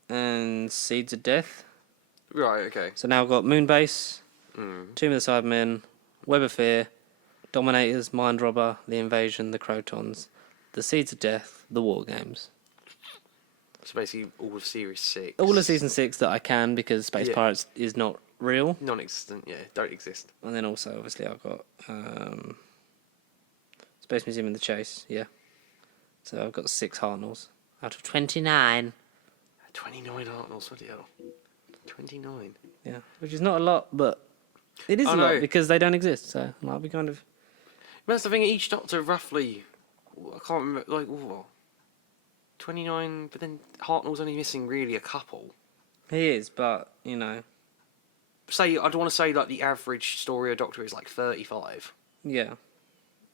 and Seeds of Death. Right. Okay. So now I've got Moonbase, Tomb of the Cybermen, Web of Fear, Dominators, Mind Robber, The Invasion, The Crotons, The Seeds of Death, The War Games. So basically all of Series 6. All of Season 6 that I can, because Space Pirates is not real. Non-existent, yeah, don't exist. And then also, obviously, I've got Space Museum and the Chase, yeah. So I've got 6 Hartnells out of 29. 29 Hartnells, what the hell? 29. Yeah, which is not a lot, but it is a lot because they don't exist. So I'll be kind of. But that's the thing. Each Doctor roughly, I can't remember. Like 29, but then Hartnell's only missing really a couple. He is, but you know. Say I'd want to say like the average story of Doctor is like 35. Yeah.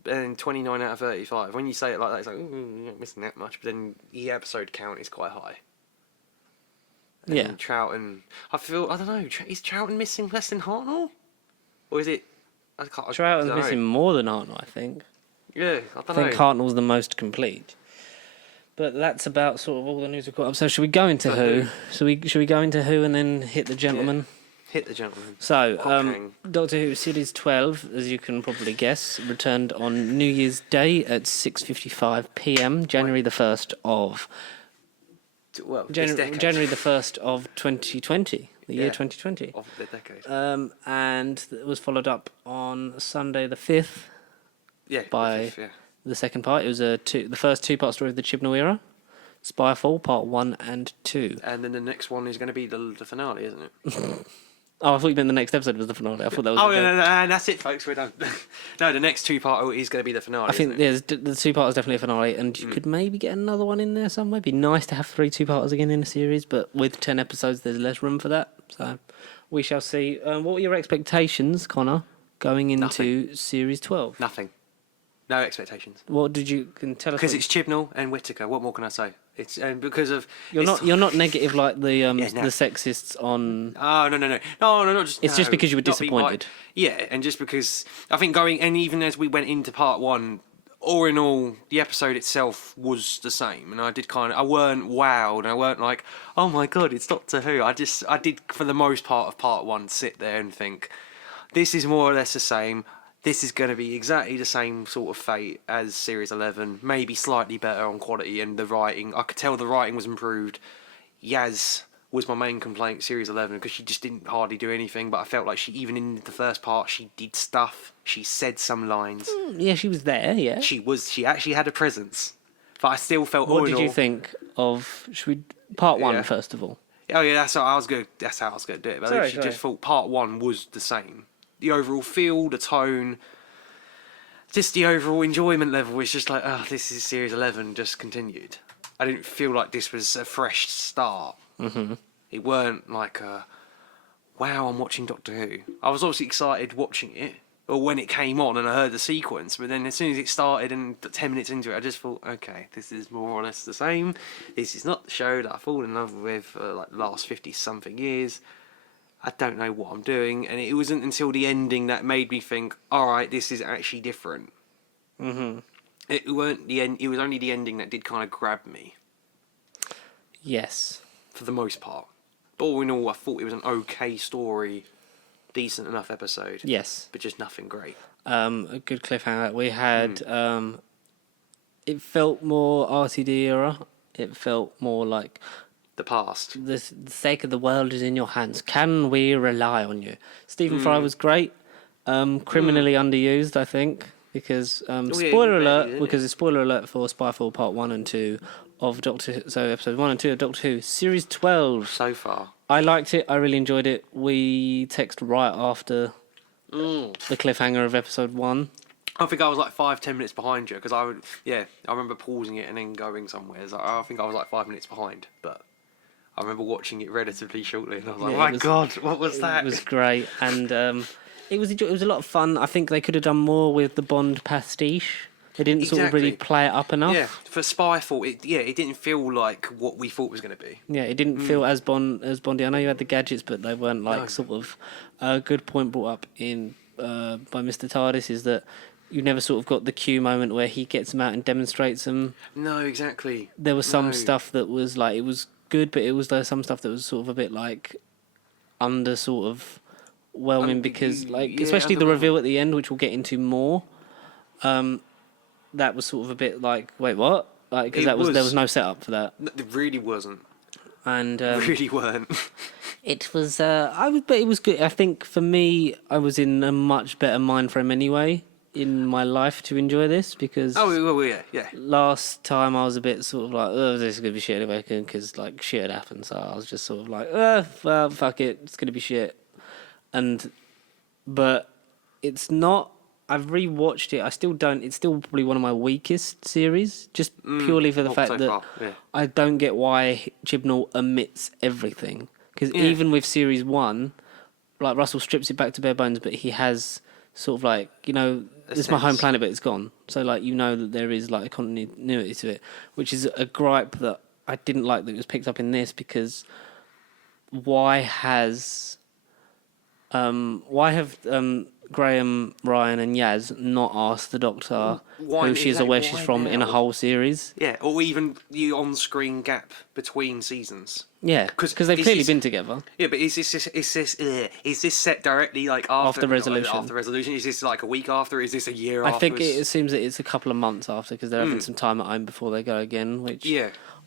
And 29 out of 35. When you say it like that, it's like you're not missing that much. But then the episode count is quite high. And yeah. Troughton, I don't know. Is Troughton missing less than Hartnell, or is it? Troughton's missing more than Hartnell, I think. Yeah, I think Hartnell's the most complete. But that's about sort of all the news we've got up. So should we go into Who? Should we go into Who and then hit the gentleman? Yeah. Hit the gentleman. So, Doctor Who Series 12, as you can probably guess, returned on New Year's Day at 6:55 p.m. January the 1st of. Well, January the 1st of 2020, the year 2020. Of the decade. And it was followed up on Sunday the 5th. Yeah. By the second part. It was the first 2-part story of the Chibnall era. Spyfall, part 1 and 2. And then the next one is going to be the finale, isn't it? Oh, I thought you meant the next episode was the finale. I thought that was. Oh, no, that's it, folks. We're done. No, the next 2-part is going to be the finale. I think the 2-part is definitely a finale, and you could maybe get another one in there somewhere. It'd be nice to have 3 2-parters again in a series, but with 10 episodes, there's less room for that. So we shall see. What were your expectations, Connor, going into Series 12? Nothing. No expectations. What did you can tell us? Because it's Chibnall and Whittaker. What more can I say? It's because of you're not negative like the sexists on. Oh no! Just because you were disappointed. Yeah, and just because I think even as we went into part 1, all in all, the episode itself was the same, and I weren't wowed, and I weren't like, oh my god, it's Doctor Who. I did for the most part of part 1 sit there and think, this is more or less the same. This is going to be exactly the same sort of fate as Series 11, maybe slightly better on quality and the writing. I could tell the writing was improved. Yaz was my main complaint, Series 11, because she just didn't hardly do anything, but I felt like even in the first part, she did stuff. She said some lines. Yeah, she was there, yeah. She actually had a presence. But I still felt... What did you think of... Part 1, first of all? Oh, yeah, that's how I was going to do it. But I just thought part 1 was the same. The overall feel, the tone, just the overall enjoyment level was just like, oh, this is Series 11, just continued. I didn't feel like this was a fresh start. Mm-hmm. It weren't like wow, I'm watching Doctor Who. I was obviously excited watching it, or when it came on and I heard the sequence, but then as soon as it started and 10 minutes into it, I just thought, okay, this is more or less the same. This is not the show that I fall in love with for like the last 50-something years. I don't know what I'm doing, and it wasn't until the ending that made me think, all right, this is actually different. Mm-hmm. It weren't the end. It was only the ending that did kind of grab me. Yes, for the most part. But all in all, I thought it was an okay story, decent enough episode. Yes, but just nothing great. A good cliffhanger. We had. It felt more RTD era. It felt more like. The past. The sake of the world is in your hands. Can we rely on you? Stephen Fry was great. Criminally underused, I think, because spoiler alert. Because it's spoiler alert for Spyfall Part 1 and 2 of Doctor. So episodes 1 and 2 of Doctor Who Series 12. So far, I liked it. I really enjoyed it. We text right after the cliffhanger of episode 1. I think I was like 5-10 minutes behind you because I remember pausing it and then going somewhere. I think I was like 5 minutes behind, but. I remember watching it relatively shortly, and I was like, "Oh my god, what was that?" It was great, and it was a lot of fun. I think they could have done more with the Bond pastiche. They didn't sort of really play it up enough. Yeah, for Spyfall, it didn't feel like what we thought it was going to be. Yeah, it didn't feel as Bondy. I know you had the gadgets, but they weren't like sort of a good point brought up in by Mr. TARDIS is that you never sort of got the Q moment where he gets them out and demonstrates them. No, exactly. There was some stuff that was like it was good, but it was some stuff that was sort of a bit like under sort of whelming because like especially the reveal at the end, which we'll get into more. That was sort of a bit like wait what? Like because there was no setup for that. It really wasn't. And really weren't. It was. But it was good. I think for me, I was in a much better mind frame anyway in my life to enjoy this because. Oh, well, yeah. Last time I was a bit sort of like, oh, this is gonna be shit anyway, because like shit had happened. So I was just sort of like, well, fuck it, it's gonna be shit. But it's not. I've rewatched it. I still don't. It's still probably one of my weakest series, just purely for the fact that I don't get why Chibnall omits everything. Because even with series 1, like Russell strips it back to bare bones, but he has sort of like, it's my home planet, but it's gone. So like that there is like a continuity to it, which is a gripe that I didn't like that it was picked up in this because why have Graham, Ryan, and Yaz not asked the Doctor who she is or where she's from in a whole series? Yeah, or even the on-screen gap between seasons. Yeah, because they've clearly been together. Yeah, but is this set directly like after Resolution? After Resolution, is this like a week after? Is this a year after? I think it seems that it's a couple of months after because they're having some time at home before they go again. Which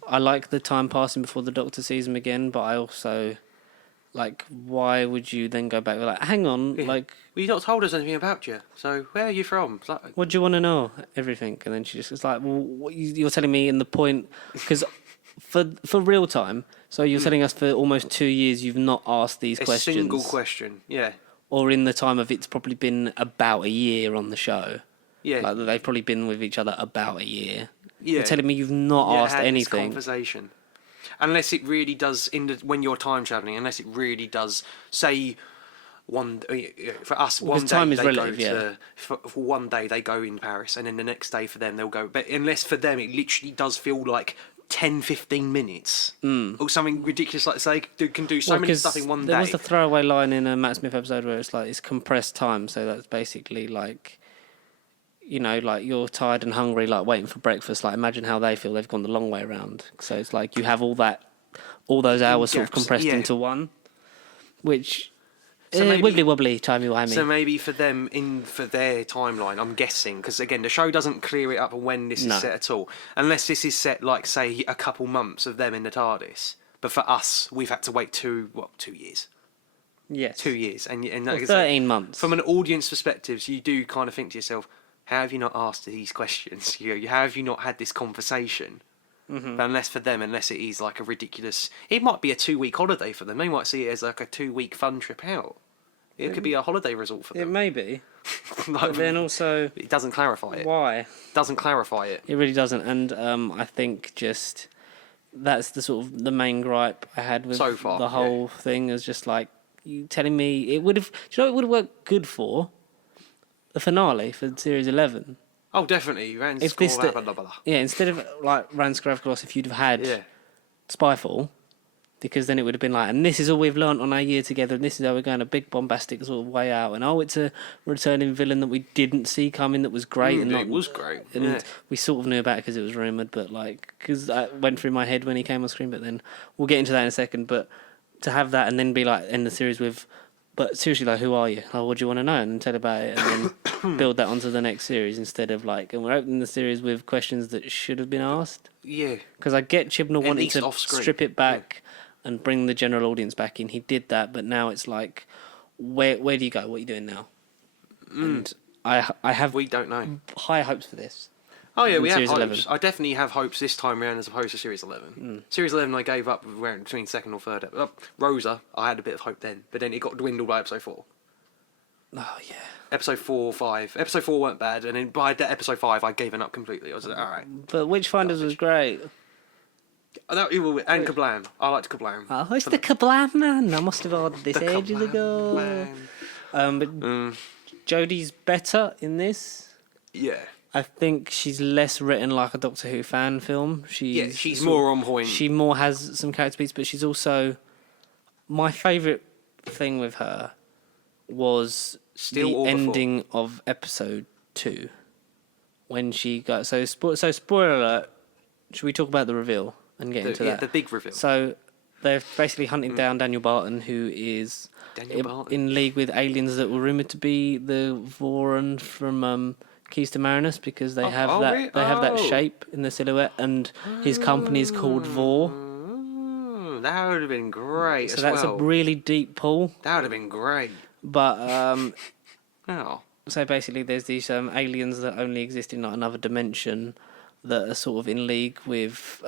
I like the time passing before the Doctor sees them again, but I also. Like, why would you then go back? Like, hang on, like... Well, you not told us anything about you, so where are you from? It's like, what do you want to know? Everything. And then she just was like, well, what you're telling me in the point... Because for real time, so you're telling us for almost 2 years you've not asked these questions. A single question, yeah. Or in the time of it's probably been about a year on the show. Yeah. Like, they've probably been with each other about a year. Yeah. You're telling me you've not asked anything. This conversation. Unless it really does, when you're time travelling, unless it really does, say, for us, one day time is they relative, go for one day they go in Paris, and then the next day for them they'll go, but unless for them it literally does feel like 10-15 minutes, or something ridiculous like say, can do so many stuff in one day. There was a throwaway line in a Matt Smith episode where it's like, it's compressed time, so that's basically like... like you're tired and hungry, like waiting for breakfast. Like imagine how they feel. They've gone the long way around. So it's like you have all those hours sort of compressed into one, which wibbly wobbly, timey wimey. So maybe for them for their timeline, I'm guessing because again the show doesn't clear it up when this is set at all, unless this is set like say a couple months of them in the TARDIS. But for us, we've had to wait 2 years. Yes, 2 years, and 13 months. From an audience perspective, you do kind of think to yourself, how have you not asked these questions? How have you not had this conversation? Mm-hmm. But unless it is like a ridiculous... It might be a 2-week holiday for them. They might see it as like a 2-week fun trip out. It could be a holiday resort for them. It may be. But then also... It doesn't clarify it. Why? Doesn't clarify it. It really doesn't. And I think just... That's the sort of the main gripe I had with so far, the whole thing. Is just like, you telling me... It would have... Do you know what it would have worked good for? The finale for Series 11. Oh, definitely. Instead of like Ran Skravkalos, if you'd have had Spyfall, because then it would have been like, and this is all we've learnt on our year together, and this is how we're going a big bombastic sort of way out, and it's a returning villain that we didn't see coming that was great. It was great. And we sort of knew about it because it was rumoured, but like, because that went through my head when he came on screen, but then we'll get into that in a second, but to have that and then be like, end the series with... But seriously, like, who are you? Like, what do you want to know? And tell about it, and then build that onto the next series instead of like. And we're opening the series with questions that should have been asked. Yeah. Because I get Chibnall wanting to strip it back and bring the general audience back in. He did that, but now it's like, where do you go? What are you doing now? And I have. We don't know. High hopes for this. Oh yeah, we have hopes. 11. I definitely have hopes this time round as opposed to Series 11. Series 11 I gave up between second or third. Rosa, I had a bit of hope then, but then it got dwindled by episode 4. Oh yeah. Episode 4, 5. Episode 4 weren't bad, and then by episode 5 I'd given up completely. I was like, alright. But Witchfinders was great. And Kablam. I liked Kablam. Oh, it's the Kablam man. I must have ordered this ages ago. But Jodie's better in this. Yeah. I think she's less written like a Doctor Who fan film. She's more on point. She more has some character beats, but she's also... My favourite thing with her was the ending of episode 2. When she got... So spoiler alert. Should we talk about the reveal and get into that? The big reveal. So they're basically hunting down Daniel Barton, who is in league with aliens that were rumoured to be the Voron from... Keys to Marinus, because they have that shape in the silhouette, and his company is called Vor. that would have been great So as that's well. a really deep pull. That would have been great. But Oh. so basically, there's these aliens that only exist in like another dimension that are sort of in league with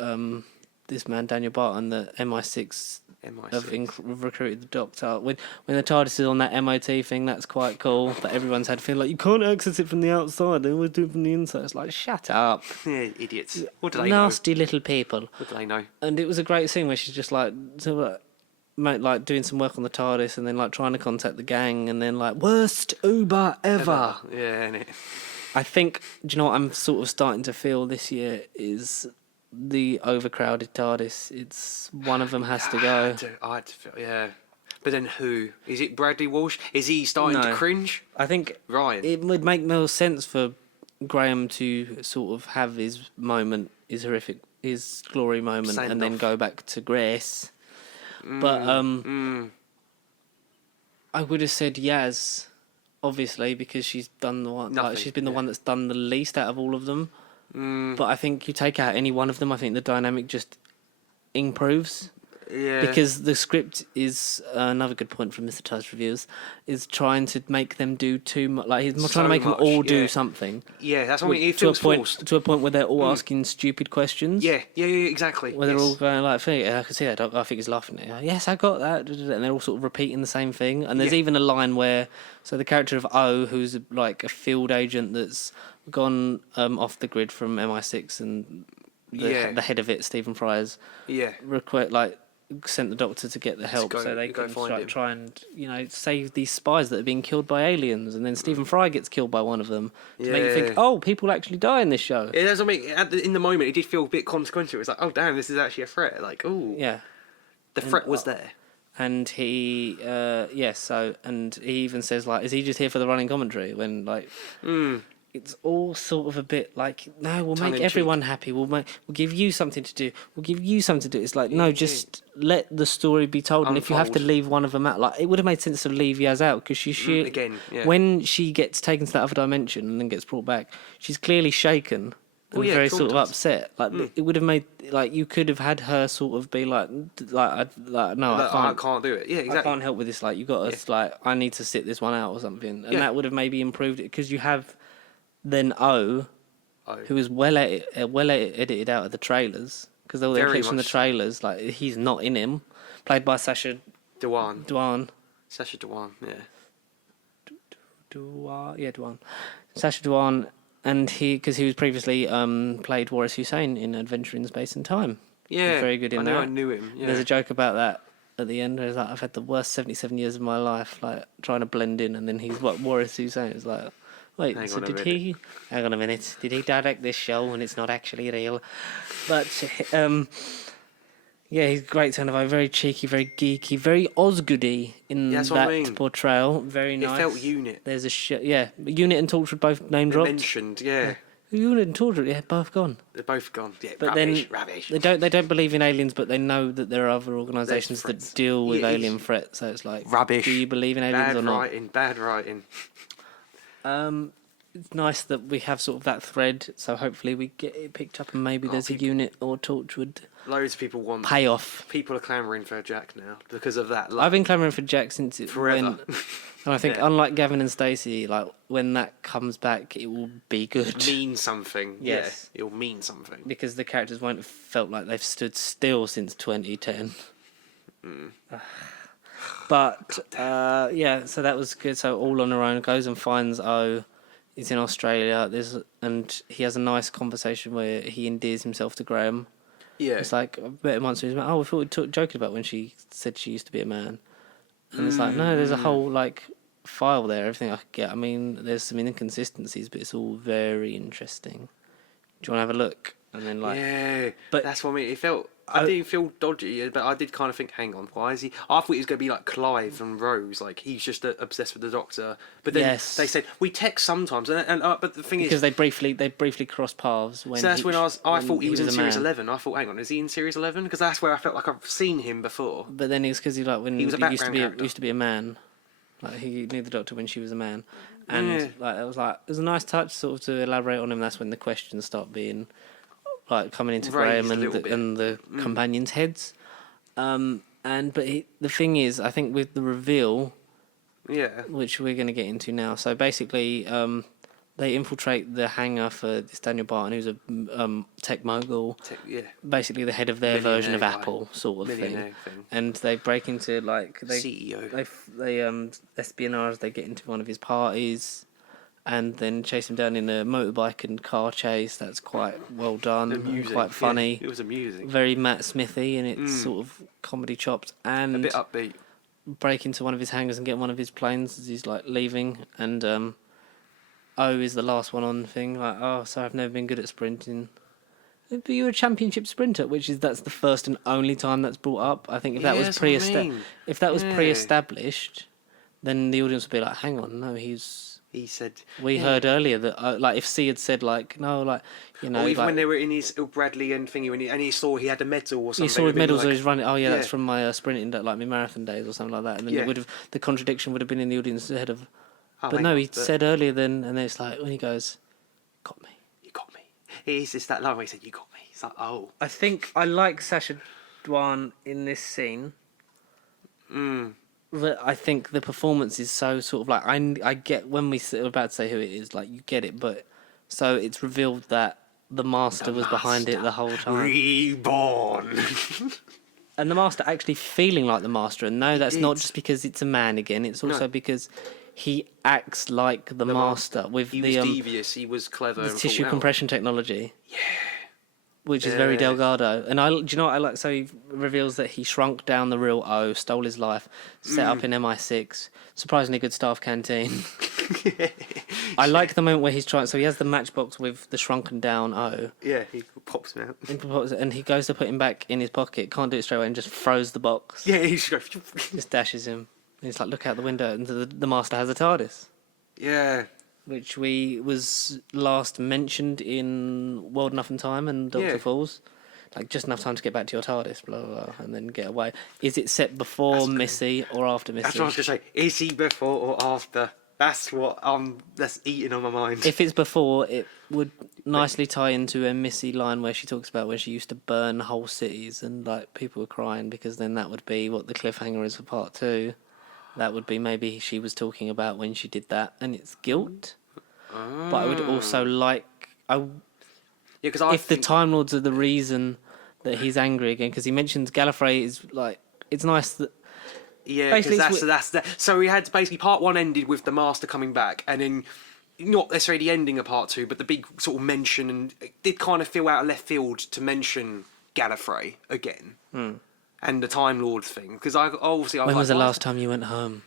this man Daniel Barton, the MI6 have recruited the Doctor. When the TARDIS is on that MOT thing, that's quite cool. But everyone's had to feel like you can't access it from the outside. They always do it from the inside. It's like, shut up. Yeah, idiots. What do they know? Nasty little people. What do they know? And it was a great scene where she's just like, like doing some work on the TARDIS and then like trying to contact the gang and then like, worst Uber ever. Yeah, innit? I think, do you know what I'm sort of starting to feel this year is the overcrowded TARDIS. It's one of them has to go. I had to feel, yeah. But then who? Is it Bradley Walsh? Is he starting to cringe? I think Ryan. it would make more sense for Graham to sort of have his moment, his glory moment, and then go back to Grace. But I would have said Yaz, obviously, because she's done the one. Like, she's been the one that's done the least out of all of them. But I think you take out any one of them, I think the dynamic just improves. Yeah. Because the script is another good point from Mr. Tice Reviews, is trying to make them do too much. Like, he's trying to make them all do something. Yeah, that's what I mean. It feels forced. To a point where they're all asking stupid questions. Yeah, exactly. Where they're all going like, I can see that, I think he's laughing at it. Yes, I got that. And they're all sort of repeating the same thing. And there's even a line where, so the character of O, who's like a field agent that's gone off the grid from MI6 and the head of it, Stephen Fry's, sent the Doctor to get the help so they can try and save these spies that are being killed by aliens, and then Stephen Fry gets killed by one of them to make you think, oh, people actually die in this show. Yeah, that's what I mean. In the moment, it did feel a bit consequential. It was like, oh damn, this is actually a threat. Like, oh, yeah, the threat was there. And he, and he even says like, is he just here for the running commentary? When like. It's all sort of a bit like, no, we'll make everyone happy. We'll give you something to do. We'll give you something to do. It's like, no, just let the story be told. And if you have to leave one of them out, like, it would have made sense to leave Yaz out because when she gets taken to that other dimension and then gets brought back, she's clearly shaken and very sort of upset. Like it would have made, like, you could have had her sort of be like no, I can't do it. Yeah, exactly. I can't help with this. Like, you got to like, I need to sit this one out or something, and that would have maybe improved it because you have. Then O, who was well edited out of the trailers, because all the clips from the trailers, like, he's not in him. Played by Sacha Dhawan. Sacha Dhawan, yeah. Dhawan. Sacha Dhawan, and because he was previously played Waris Hussein in Adventure in Space and Time. Yeah, he's very good in that. I knew him. Yeah. There's a joke about that at the end. It's like, I've had the worst 77 years of my life, like, trying to blend in, and then he's Waris Hussein. It's like... Wait, hang on a minute, did he direct this show and it's not actually real? But, he's a great turn of eye, very cheeky, very geeky, very Osgoody in that portrayal. Very nice. It felt Unit. There's a Unit and Torchwood both name dropped. Mentioned, yeah. Unit and Torchwood, both gone. They're both gone. Yeah, but rubbish. They don't believe in aliens, but they know that there are other organisations that deal with alien threats. So it's like, rubbish. Do you believe in aliens or not? Bad writing. It's nice that we have sort of that thread, so hopefully we get it picked up and maybe there's a Unit or Torchwood. Loads of people want payoff. People are clamouring for Jack now because of that. I've been clamouring for Jack since forever. And I think unlike Gavin and Stacey, like, when that comes back, it will be good. Mean something. Yes. Yeah, it'll mean something. Because the characters won't have felt like they've stood still since 2010. But so that was good. So all on her own, goes and finds O. He's in Australia. And he has a nice conversation where he endears himself to Graham. Yeah, it's like, I bet him once we thought we were joking about when she said she used to be a man. And it's like, no, there's a whole like file there. Everything I could get. I mean, there's some inconsistencies, but it's all very interesting. Do you want to have a look? And then but that's what I mean. It felt. I didn't feel dodgy, but I did kind of think, hang on, why is he... I thought he was going to be like Clive and Rose, like he's just obsessed with the Doctor. But then they said, we text sometimes, but the thing is... Because they briefly crossed paths when... So that's when I thought he was in Series 11. I thought, hang on, is he in Series 11? Because that's where I felt like I've seen him before. But then it's because he used to be a man. Like, he knew the Doctor when she was a man. And it was a nice touch sort of to elaborate on him. That's when the questions start being... like coming into Graham and the companions' heads. The thing is, I think with the reveal, Yeah. which we're going to get into now. So basically, they infiltrate the hangar for this Daniel Barton, who's a tech mogul, Yeah. basically the head of their version of Millionaire guy. Apple, sort of Millionaire thing. And they break into CEO. They espionage. They get into one of his parties, and then chase him down in a motorbike and car chase. That's quite well done, and quite funny. Yeah, it was amusing. Very Matt Smithy in its sort of comedy chops, and A bit upbeat. break into one of his hangars and get one of his planes as he's like leaving, and O is the last one on the thing, like, oh, sorry, I've never been good at sprinting. But you're a championship sprinter, that's the first and only time that's brought up. I think if that was pre-established, then the audience would be like, hang on, no, He said. We heard earlier that like if C had said like no, like you know, or even like, when they were in his Bradley and thingy, and he saw he had a medal or something. he saw his medals like, or he's running. Oh yeah, that's from my sprinting, like my marathon days or something like that. And then the contradiction would have been in the audience ahead of. But no, he said earlier then, and then it's like when he goes, "Got me, you got me." It's just that line where he said, "You got me." It's like, oh. I think I like Sacha Dhawan in this scene. But I think the performance is so sort of like I get when we're about to say who it is, like you get it, but so it's revealed that the Master was behind it the whole time. Reborn. And the Master actually feeling like the Master, and no, that's not just because it's a man again. It's also because he acts like the Master with he was devious. He was clever. The and tissue compression technology. Yeah. Which is very Delgado. And do you know what I like? So he reveals that he shrunk down the real O, stole his life, set up in MI6. Surprisingly good staff canteen. I like the moment where he's trying. So he has the matchbox with the shrunken down O. Yeah, he pops him out. And he goes to put him back in his pocket. Can't do it straight away and just throws the box. Yeah, he just just dashes him. And he's like, look out the window. And the Master has a TARDIS. Yeah. Which was last mentioned in World Enough in Time and Doctor Falls. Like, just enough time to get back to your TARDIS, blah, blah, blah, and then get away. Is it set before Missy or after Missy? That's what I was going to say. Is he before or after? That's what that's eating on my mind. If it's before, it would nicely tie into a Missy line where she talks about when she used to burn whole cities and, like, people were crying, because then that would be what the cliffhanger is for part 2. That would be maybe she was talking about when she did that, and it's guilt. But I would also like... if the Time Lords are the reason that he's angry again, because he mentions Gallifrey is like... It's nice that... Yeah, because that's so we had basically part 1 ended with the Master coming back, and then not necessarily the ending of part 2, but the big sort of mention, and it did kind of feel out of left field to mention Gallifrey again. And the Time Lords thing, because I was when was the last time you went home?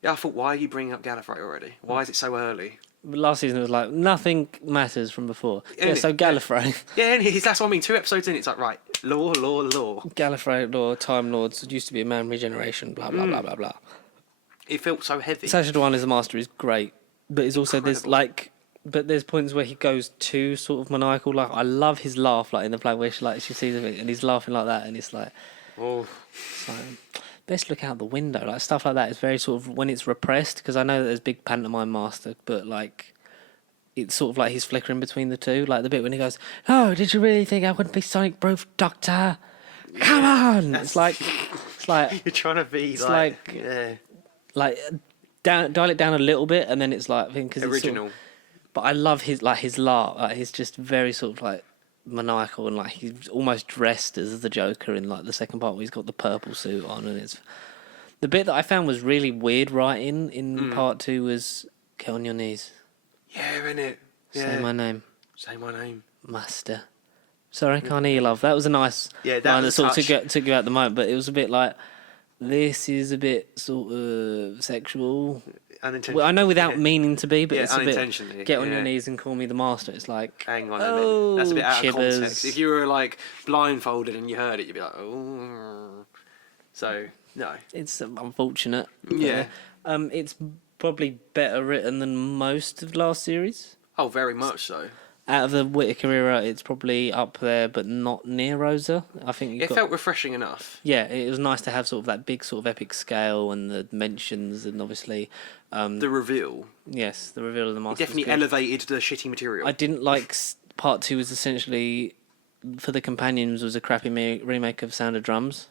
Yeah, I thought, why are you bringing up Gallifrey already? Why is it so early? Last season it was like nothing matters from before. So Gallifrey. Yeah, that's what I mean. 2 episodes in, it's like right, law. Gallifrey law, Time Lords. It used to be a man regeneration. Blah blah blah blah blah. It felt so heavy. Sacha Dhawan as the Master is great, but it's also there's points where he goes too sort of maniacal. Like I love his laugh, like in the play where she sees him and he's laughing like that, and it's like. It's like, best look out the window, like stuff like that is very sort of when it's repressed, because I know that there's big pantomime master, but like it's sort of like he's flickering between the two, like the bit when he goes, "Oh, did you really think I wouldn't be Sonic Proof, Doctor? Come on!" It's like you're trying to be dial it down a little bit, and then it's like because original. It's but I love his laugh, like he's just very sort of like maniacal, and like he's almost dressed as the Joker in like the second part where he's got the purple suit on, and it's the bit that I found was really weird writing in part 2 was get on your knees. Yeah, innit? Yeah. Say my name. Say my name. Master. Sorry, can't hear you, love. That was a nice line that sort of took you out the moment, but it was a bit like this is a bit sort of sexual. Well, I know without meaning to be, but it's a bit get on your knees and call me the Master. It's like hang on a minute. That's a bit out of context. If you were like blindfolded and you heard it, you'd be like, oh. So no, it's unfortunate. Yeah, it's probably better written than most of last series. Oh, very much so. Out of the Whittaker era, it's probably up there, but not near Rosa. I think it felt refreshing enough. Yeah, it was nice to have sort of that big sort of epic scale and the mentions, and obviously the reveal. Yes, the reveal of the Master. It definitely elevated the shitty material. I didn't like part 2 was essentially for the companions was a crappy remake of Sound of Drums.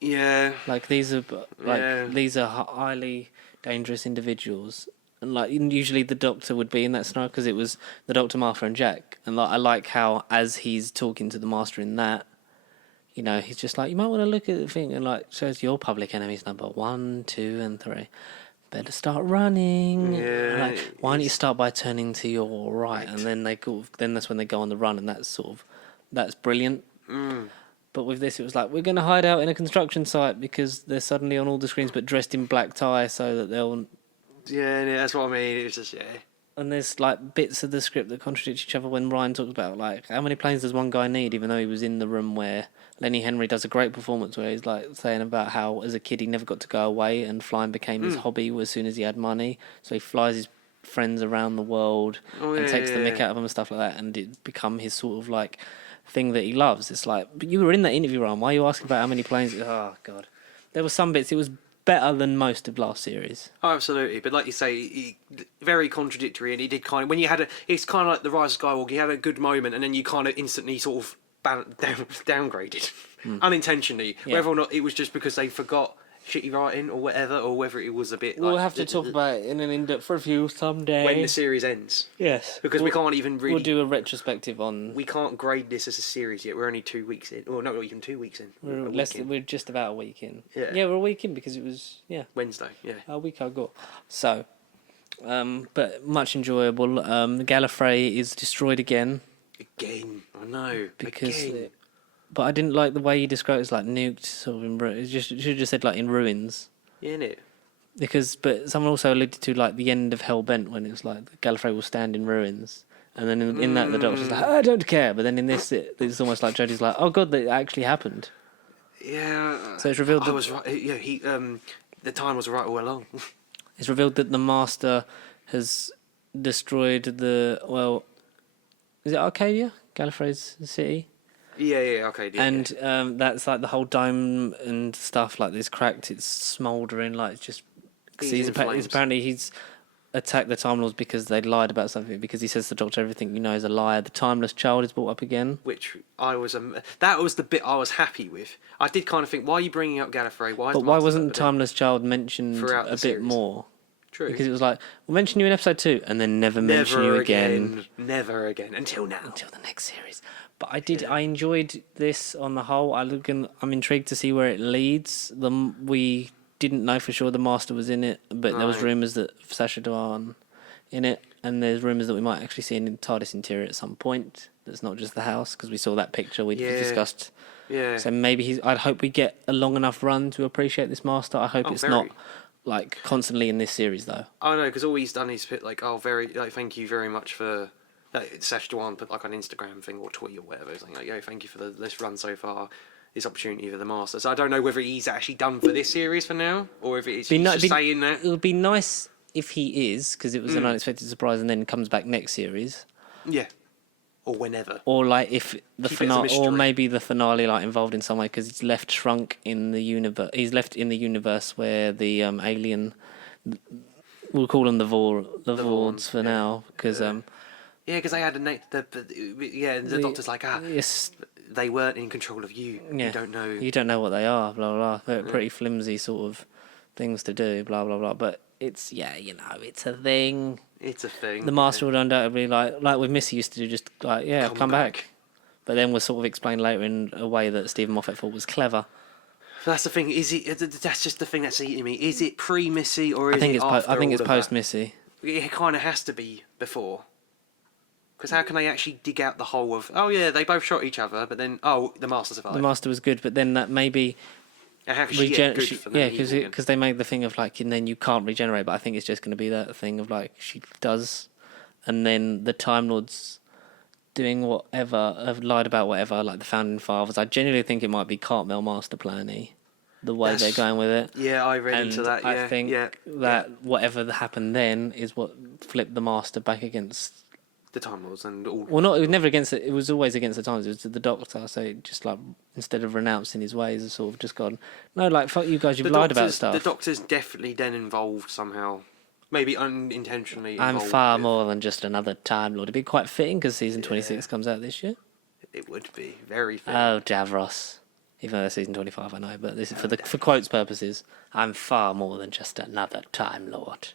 Yeah. Like these are highly dangerous individuals, and like usually the Doctor would be in that scenario because it was the Doctor, Martha, and Jack. And like I like how as he's talking to the Master in that, you know, he's just like, you might want to look at the thing and like shows your public enemies number 1, 2, and 3. Better start running. Yeah, Like, why don't you start by turning to your right, and then they go. Then that's when they go on the run, and that's brilliant. But with this, it was like, we're going to hide out in a construction site because they're suddenly on all the screens, but dressed in black tie, so that they'll. Yeah, that's what I mean. It was just And there's like bits of the script that contradict each other when Ryan talks about like how many planes does one guy need, even though he was in the room where Lenny Henry does a great performance where he's like saying about how as a kid he never got to go away and flying became his hobby as soon as he had money. So he flies his friends around the world and takes the mick out of them and stuff like that, and it become his sort of like thing that he loves. It's like, but you were in that interview, Ryan. Why are you asking about how many planes? Oh God, there were some bits. It was better than most of last series. Oh, absolutely. But like you say, very contradictory, and he did kind of when you had it's kind of like the Rise of Skywalker. You have a good moment, and then you kind of instantly sort of downgraded unintentionally. Yeah. Whether or not it was just because they forgot shitty writing or whatever, or whether it was a bit. We'll like, have to talk about it in an in-depth review someday when the series ends. Yes, Because we can't even really. We'll do a retrospective on. We can't grade this as a series yet. We're only 2 weeks in. Or not even 2 weeks in. We're just about a week in. Yeah. Yeah, we're a week in because it was Wednesday. Yeah. a week ago. So, but much enjoyable. Gallifrey is destroyed again Again, I know. because. Again. But I didn't like the way he described it as like nuked, sort of in ruins. It should have just said like in ruins. Yeah, innit? Because, but someone also alluded to like the end of Hellbent when it was like Gallifrey will stand in ruins, and then in that the Doctor's like, I don't care. But then in this, it's almost like Jodie's like, oh God, that actually happened. Yeah. So it's revealed I was right. Yeah, the time was right all along. It's revealed that the Master has destroyed is it Arcadia, Gallifrey's city? Yeah, okay. Yeah, And that's like the whole dome and stuff like this cracked. It's smouldering like it's just. Apparently he's attacked the Time Lords because they lied about something. Because he says to the Doctor everything you know is a lie. The timeless child is brought up again. Which that was the bit I was happy with. I did kind of think, why are you bringing up Gallifrey? Why wasn't the timeless child mentioned throughout a the bit more? True. Because it was like, we'll mention you in episode 2 and then never mention you again. Never again. Until now. Until the next series. But I enjoyed this on the whole. I'm intrigued to see where it leads. We didn't know for sure the Master was in it, but there was rumours that Sacha Dhawan in it, and there's rumours that we might actually see an TARDIS interior at some point. That's not just the house, because we saw that picture we discussed. Yeah. So maybe I'd hope we get a long enough run to appreciate this Master. I hope it's not like constantly in this series though. I know, because all he's done is put like, thank you very much for. Sacha Dhawan put like an Instagram thing or tweet or whatever, saying like, thank you for this run so far, this opportunity for the Master. So I don't know whether he's actually done for this series for now, or if he's just saying that. It would be nice if he is, because it was an unexpected surprise, and then comes back next series. Yeah, or whenever. Or like if the finale, or maybe the finale like involved in some way, because he's left shrunk in the universe. He's left in the universe where the alien. We'll call them the Vords for now, because. Yeah, because they had a name. The Doctor's like, yes, they weren't in control of you. Yeah. You don't know. You don't know what they are. Blah blah. They're pretty flimsy sort of things to do. Blah blah blah. But it's it's a thing. It's a thing. The Master would undoubtedly like with Missy used to do, just like come back. But then was sort of explained later in a way that Stephen Moffat thought was clever. That's the thing. Is it? That's just the thing that's eating me. Is it pre-Missy or is it after? I think it's post Missy. It kind of has to be before. Because how can they actually dig out the whole of? Oh yeah, they both shot each other, but then the Master survived. The Master was good, but then that maybe. And how can she get good for them? Because they made the thing of like, and then you can't regenerate. But I think it's just going to be that thing of like she does, and then the Time Lords doing whatever, have lied about whatever, like the Founding Fathers. I genuinely think it might be Cartmel master plan-y, the way they're going with it. Yeah, I read into that. Yeah, I think that whatever happened then is what flipped the Master back against the Time Lords and all. Well, it was never against it. It was always against the Times. It was the Doctor. So it just like instead of renouncing his ways, it's sort of just gone. No, like fuck you guys. You've lied about stuff. The Doctor's definitely then involved somehow, maybe unintentionally. I'm far more than just another Time Lord. It'd be quite fitting because season 26 comes out this year. It would be very fitting. Oh, Davros. Even though they're season 25, I know, but this is for quotes purposes. I'm far more than just another Time Lord.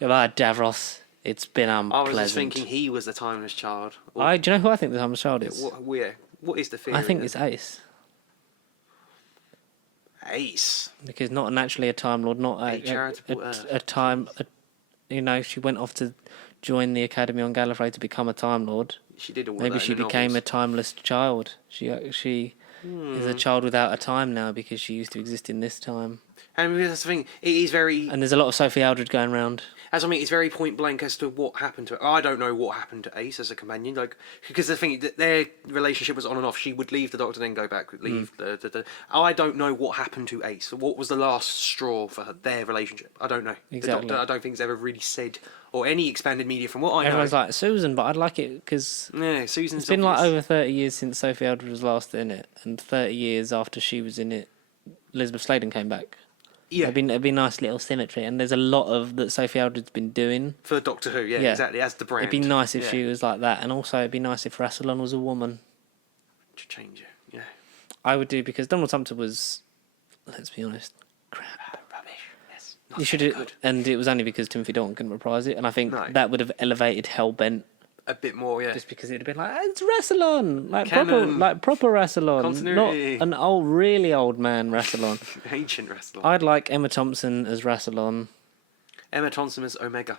Goodbye, Davros. It's been unpleasant. I was just thinking he was the timeless child. Do you know who I think the timeless child is? What is the theory? I think then? it's Ace. Ace. Because not naturally a Time Lord, not she went off to join the Academy on Gallifrey to become a Time Lord. She did all Maybe that she in the became a novels. timeless child. She is a child without a time now because she used to exist in this time. And that's the thing. It is very. And there's a lot of Sophie Aldred going around. It's very point blank as to what happened to her. I don't know what happened to Ace as a companion, because the thing their relationship was on and off. She would leave the Doctor, then go back. Leave I don't know what happened to Ace. What was the last straw for their relationship? I don't know. Exactly. The Doctor, I don't think has ever really said, or any expanded media from what I know. Everyone's like Susan, but I'd like it because Susan's. it's been like over 30 years since Sophie Aldred was last in it, and 30 years after she was in it, Elizabeth Sladen came back. Yeah. It'd be nice little symmetry, and there's a lot of that Sophie Aldred's been doing For Doctor Who, yeah, exactly, as the brand. It'd be nice if she was like that, and also it'd be nice if Rassilon was a woman. To change it, yeah. I would do, because Donald Sumter was, let's be honest, crap. Rubbish. Yes. You should, and it was only because Timothy Dalton couldn't reprise it, and I think that would have elevated Hellbent a bit more, yeah. Just because it'd have been like, it's Rassilon, Canon. proper Rassilon, Continuity. not an really old man Rassilon. Ancient Rassilon. I'd like Emma Thompson as Rassilon. Emma Thompson as Omega.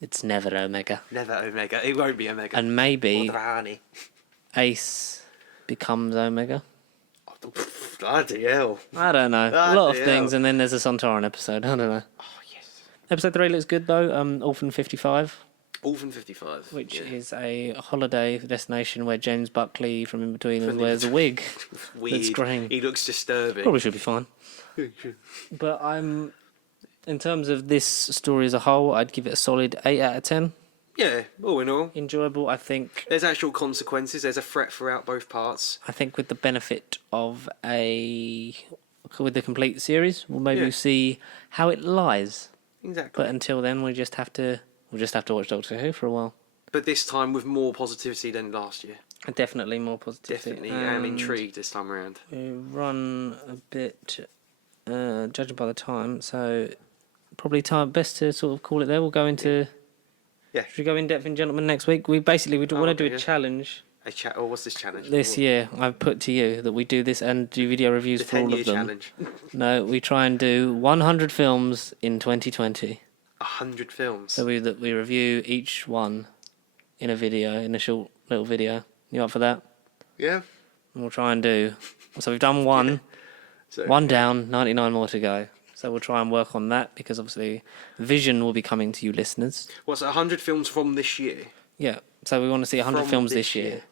It's never Omega. Never Omega. It won't be Omega. And maybe Or Ace becomes Omega. Bloody hell. I don't know. A lot of things, and then there's a Sontaran episode. I don't know. Oh, yes. Episode 3 looks good, though. Orphan 55. Orphan 55. Which is a holiday destination where James Buckley from In-Betweeners wears a wig. Weird. That's green. He looks disturbing. Probably should be fine. But in terms of this story as a whole, I'd give it a solid 8 out of 10. Yeah, all in all. Enjoyable, I think. There's actual consequences. There's a threat throughout both parts. I think with the benefit of with the complete series, we'll maybe see how it lies. Exactly. But until then, we'll just have to watch Doctor Who for a while. But this time with more positivity than last year. Definitely more positivity. Definitely, I'm intrigued this time around. We run a bit, judging by the time, so probably best to sort of call it there. We'll go into... Yeah. Should we go in depth in Gentlemen next week? We want to do a challenge. What's this challenge? This year, I've put to you that we do this and do video reviews for all of them. Challenge. No, we try and do 100 films in 2020. 100 films. So we review each one in a video, in a short little video. You up for that? Yeah. And we'll try and do. So we've done one. One down, 99 more to go. So we'll try and work on that, because obviously Vision will be coming to you listeners. What's 100 films from this year? Yeah. So we want to see 100 films this year.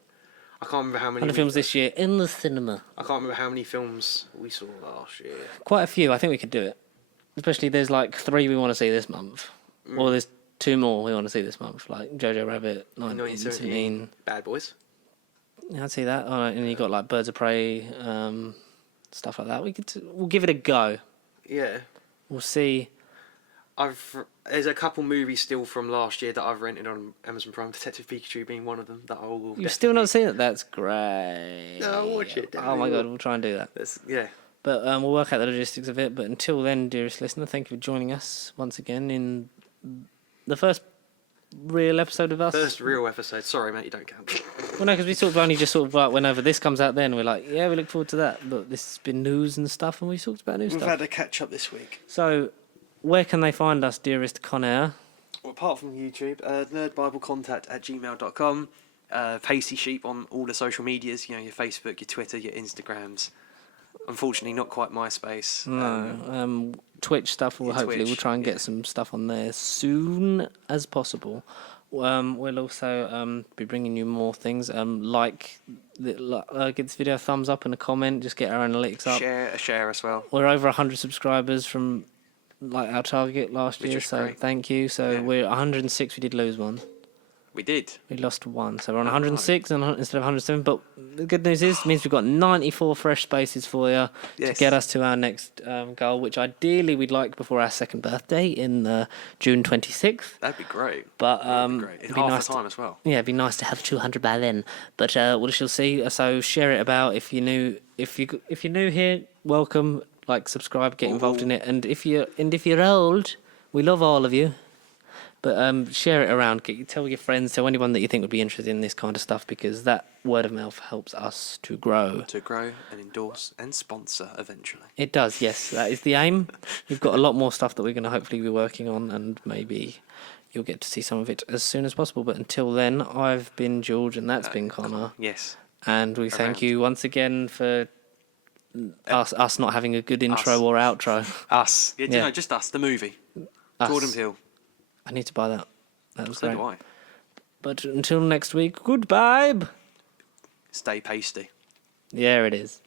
I can't remember how many. 100 films this year in the cinema. I can't remember how many films we saw last year. Quite a few. I think we could do it. Especially there's like 3 we want to see this month. Or there's 2 more we want to see this month. Like Jojo Rabbit, 1917. Bad Boys. Yeah, I'd see that. And you got like Birds of Prey, stuff like that. We'll give it a go. Yeah. We'll see. There's a couple movies still from last year that I've rented on Amazon Prime, Detective Pikachu being one of them, that I will... You've still not seen it? That's great. No, I'll watch it. Oh my god, we'll try and do that. Yeah. But we'll work out the logistics of it. But until then, dearest listener, thank you for joining us once again in the first real episode of us. First real episode. Sorry, mate, you don't count. Well, no, because we sort of only just sort of like whenever this comes out, then we're like, yeah, we look forward to that. But this has been news and stuff, and we talked about new stuff. We've had a catch up this week. So, where can they find us, dearest Conor? Well, apart from YouTube, nerdbiblecontact@gmail.com, Pacey Sheep on all the social medias, your Facebook, your Twitter, your Instagrams. Unfortunately, not quite MySpace. No, Twitch stuff. We'll try and get some stuff on there soon as possible. We'll also be bringing you more things. Give this video a thumbs up and a comment. Just get our analytics up. Share as well. We're over 100 subscribers from our target last year, so great. thank you. So we're 106. We did lose one. We did. We lost 1, so we're on 106 instead of 107. But the good news is, it means we've got 94 fresh spaces for you to get us to our next goal, which ideally we'd like before our second birthday in June 26th. That'd be great. But it'd be half the time as well. Yeah, it'd be nice to have 200 by then. But we shall see. So share it about if you're new. If you're new here, welcome. Like, subscribe, get involved in it. And if you're old, we love all of you. But share it around. Tell your friends, tell anyone that you think would be interested in this kind of stuff, because that word of mouth helps us to grow. To grow and endorse and sponsor eventually. It does, yes. That is the aim. We've got a lot more stuff that we're going to hopefully be working on, and maybe you'll get to see some of it as soon as possible. But until then, I've been George, and that's been Conor. Yes. And we thank you once again for us not having a good intro or outro. Us. Yeah, no, just us, the movie. Us. Jordan Peele. I need to buy that. That was great. So do I. But until next week, goodbye. Stay pasty. Yeah, it is.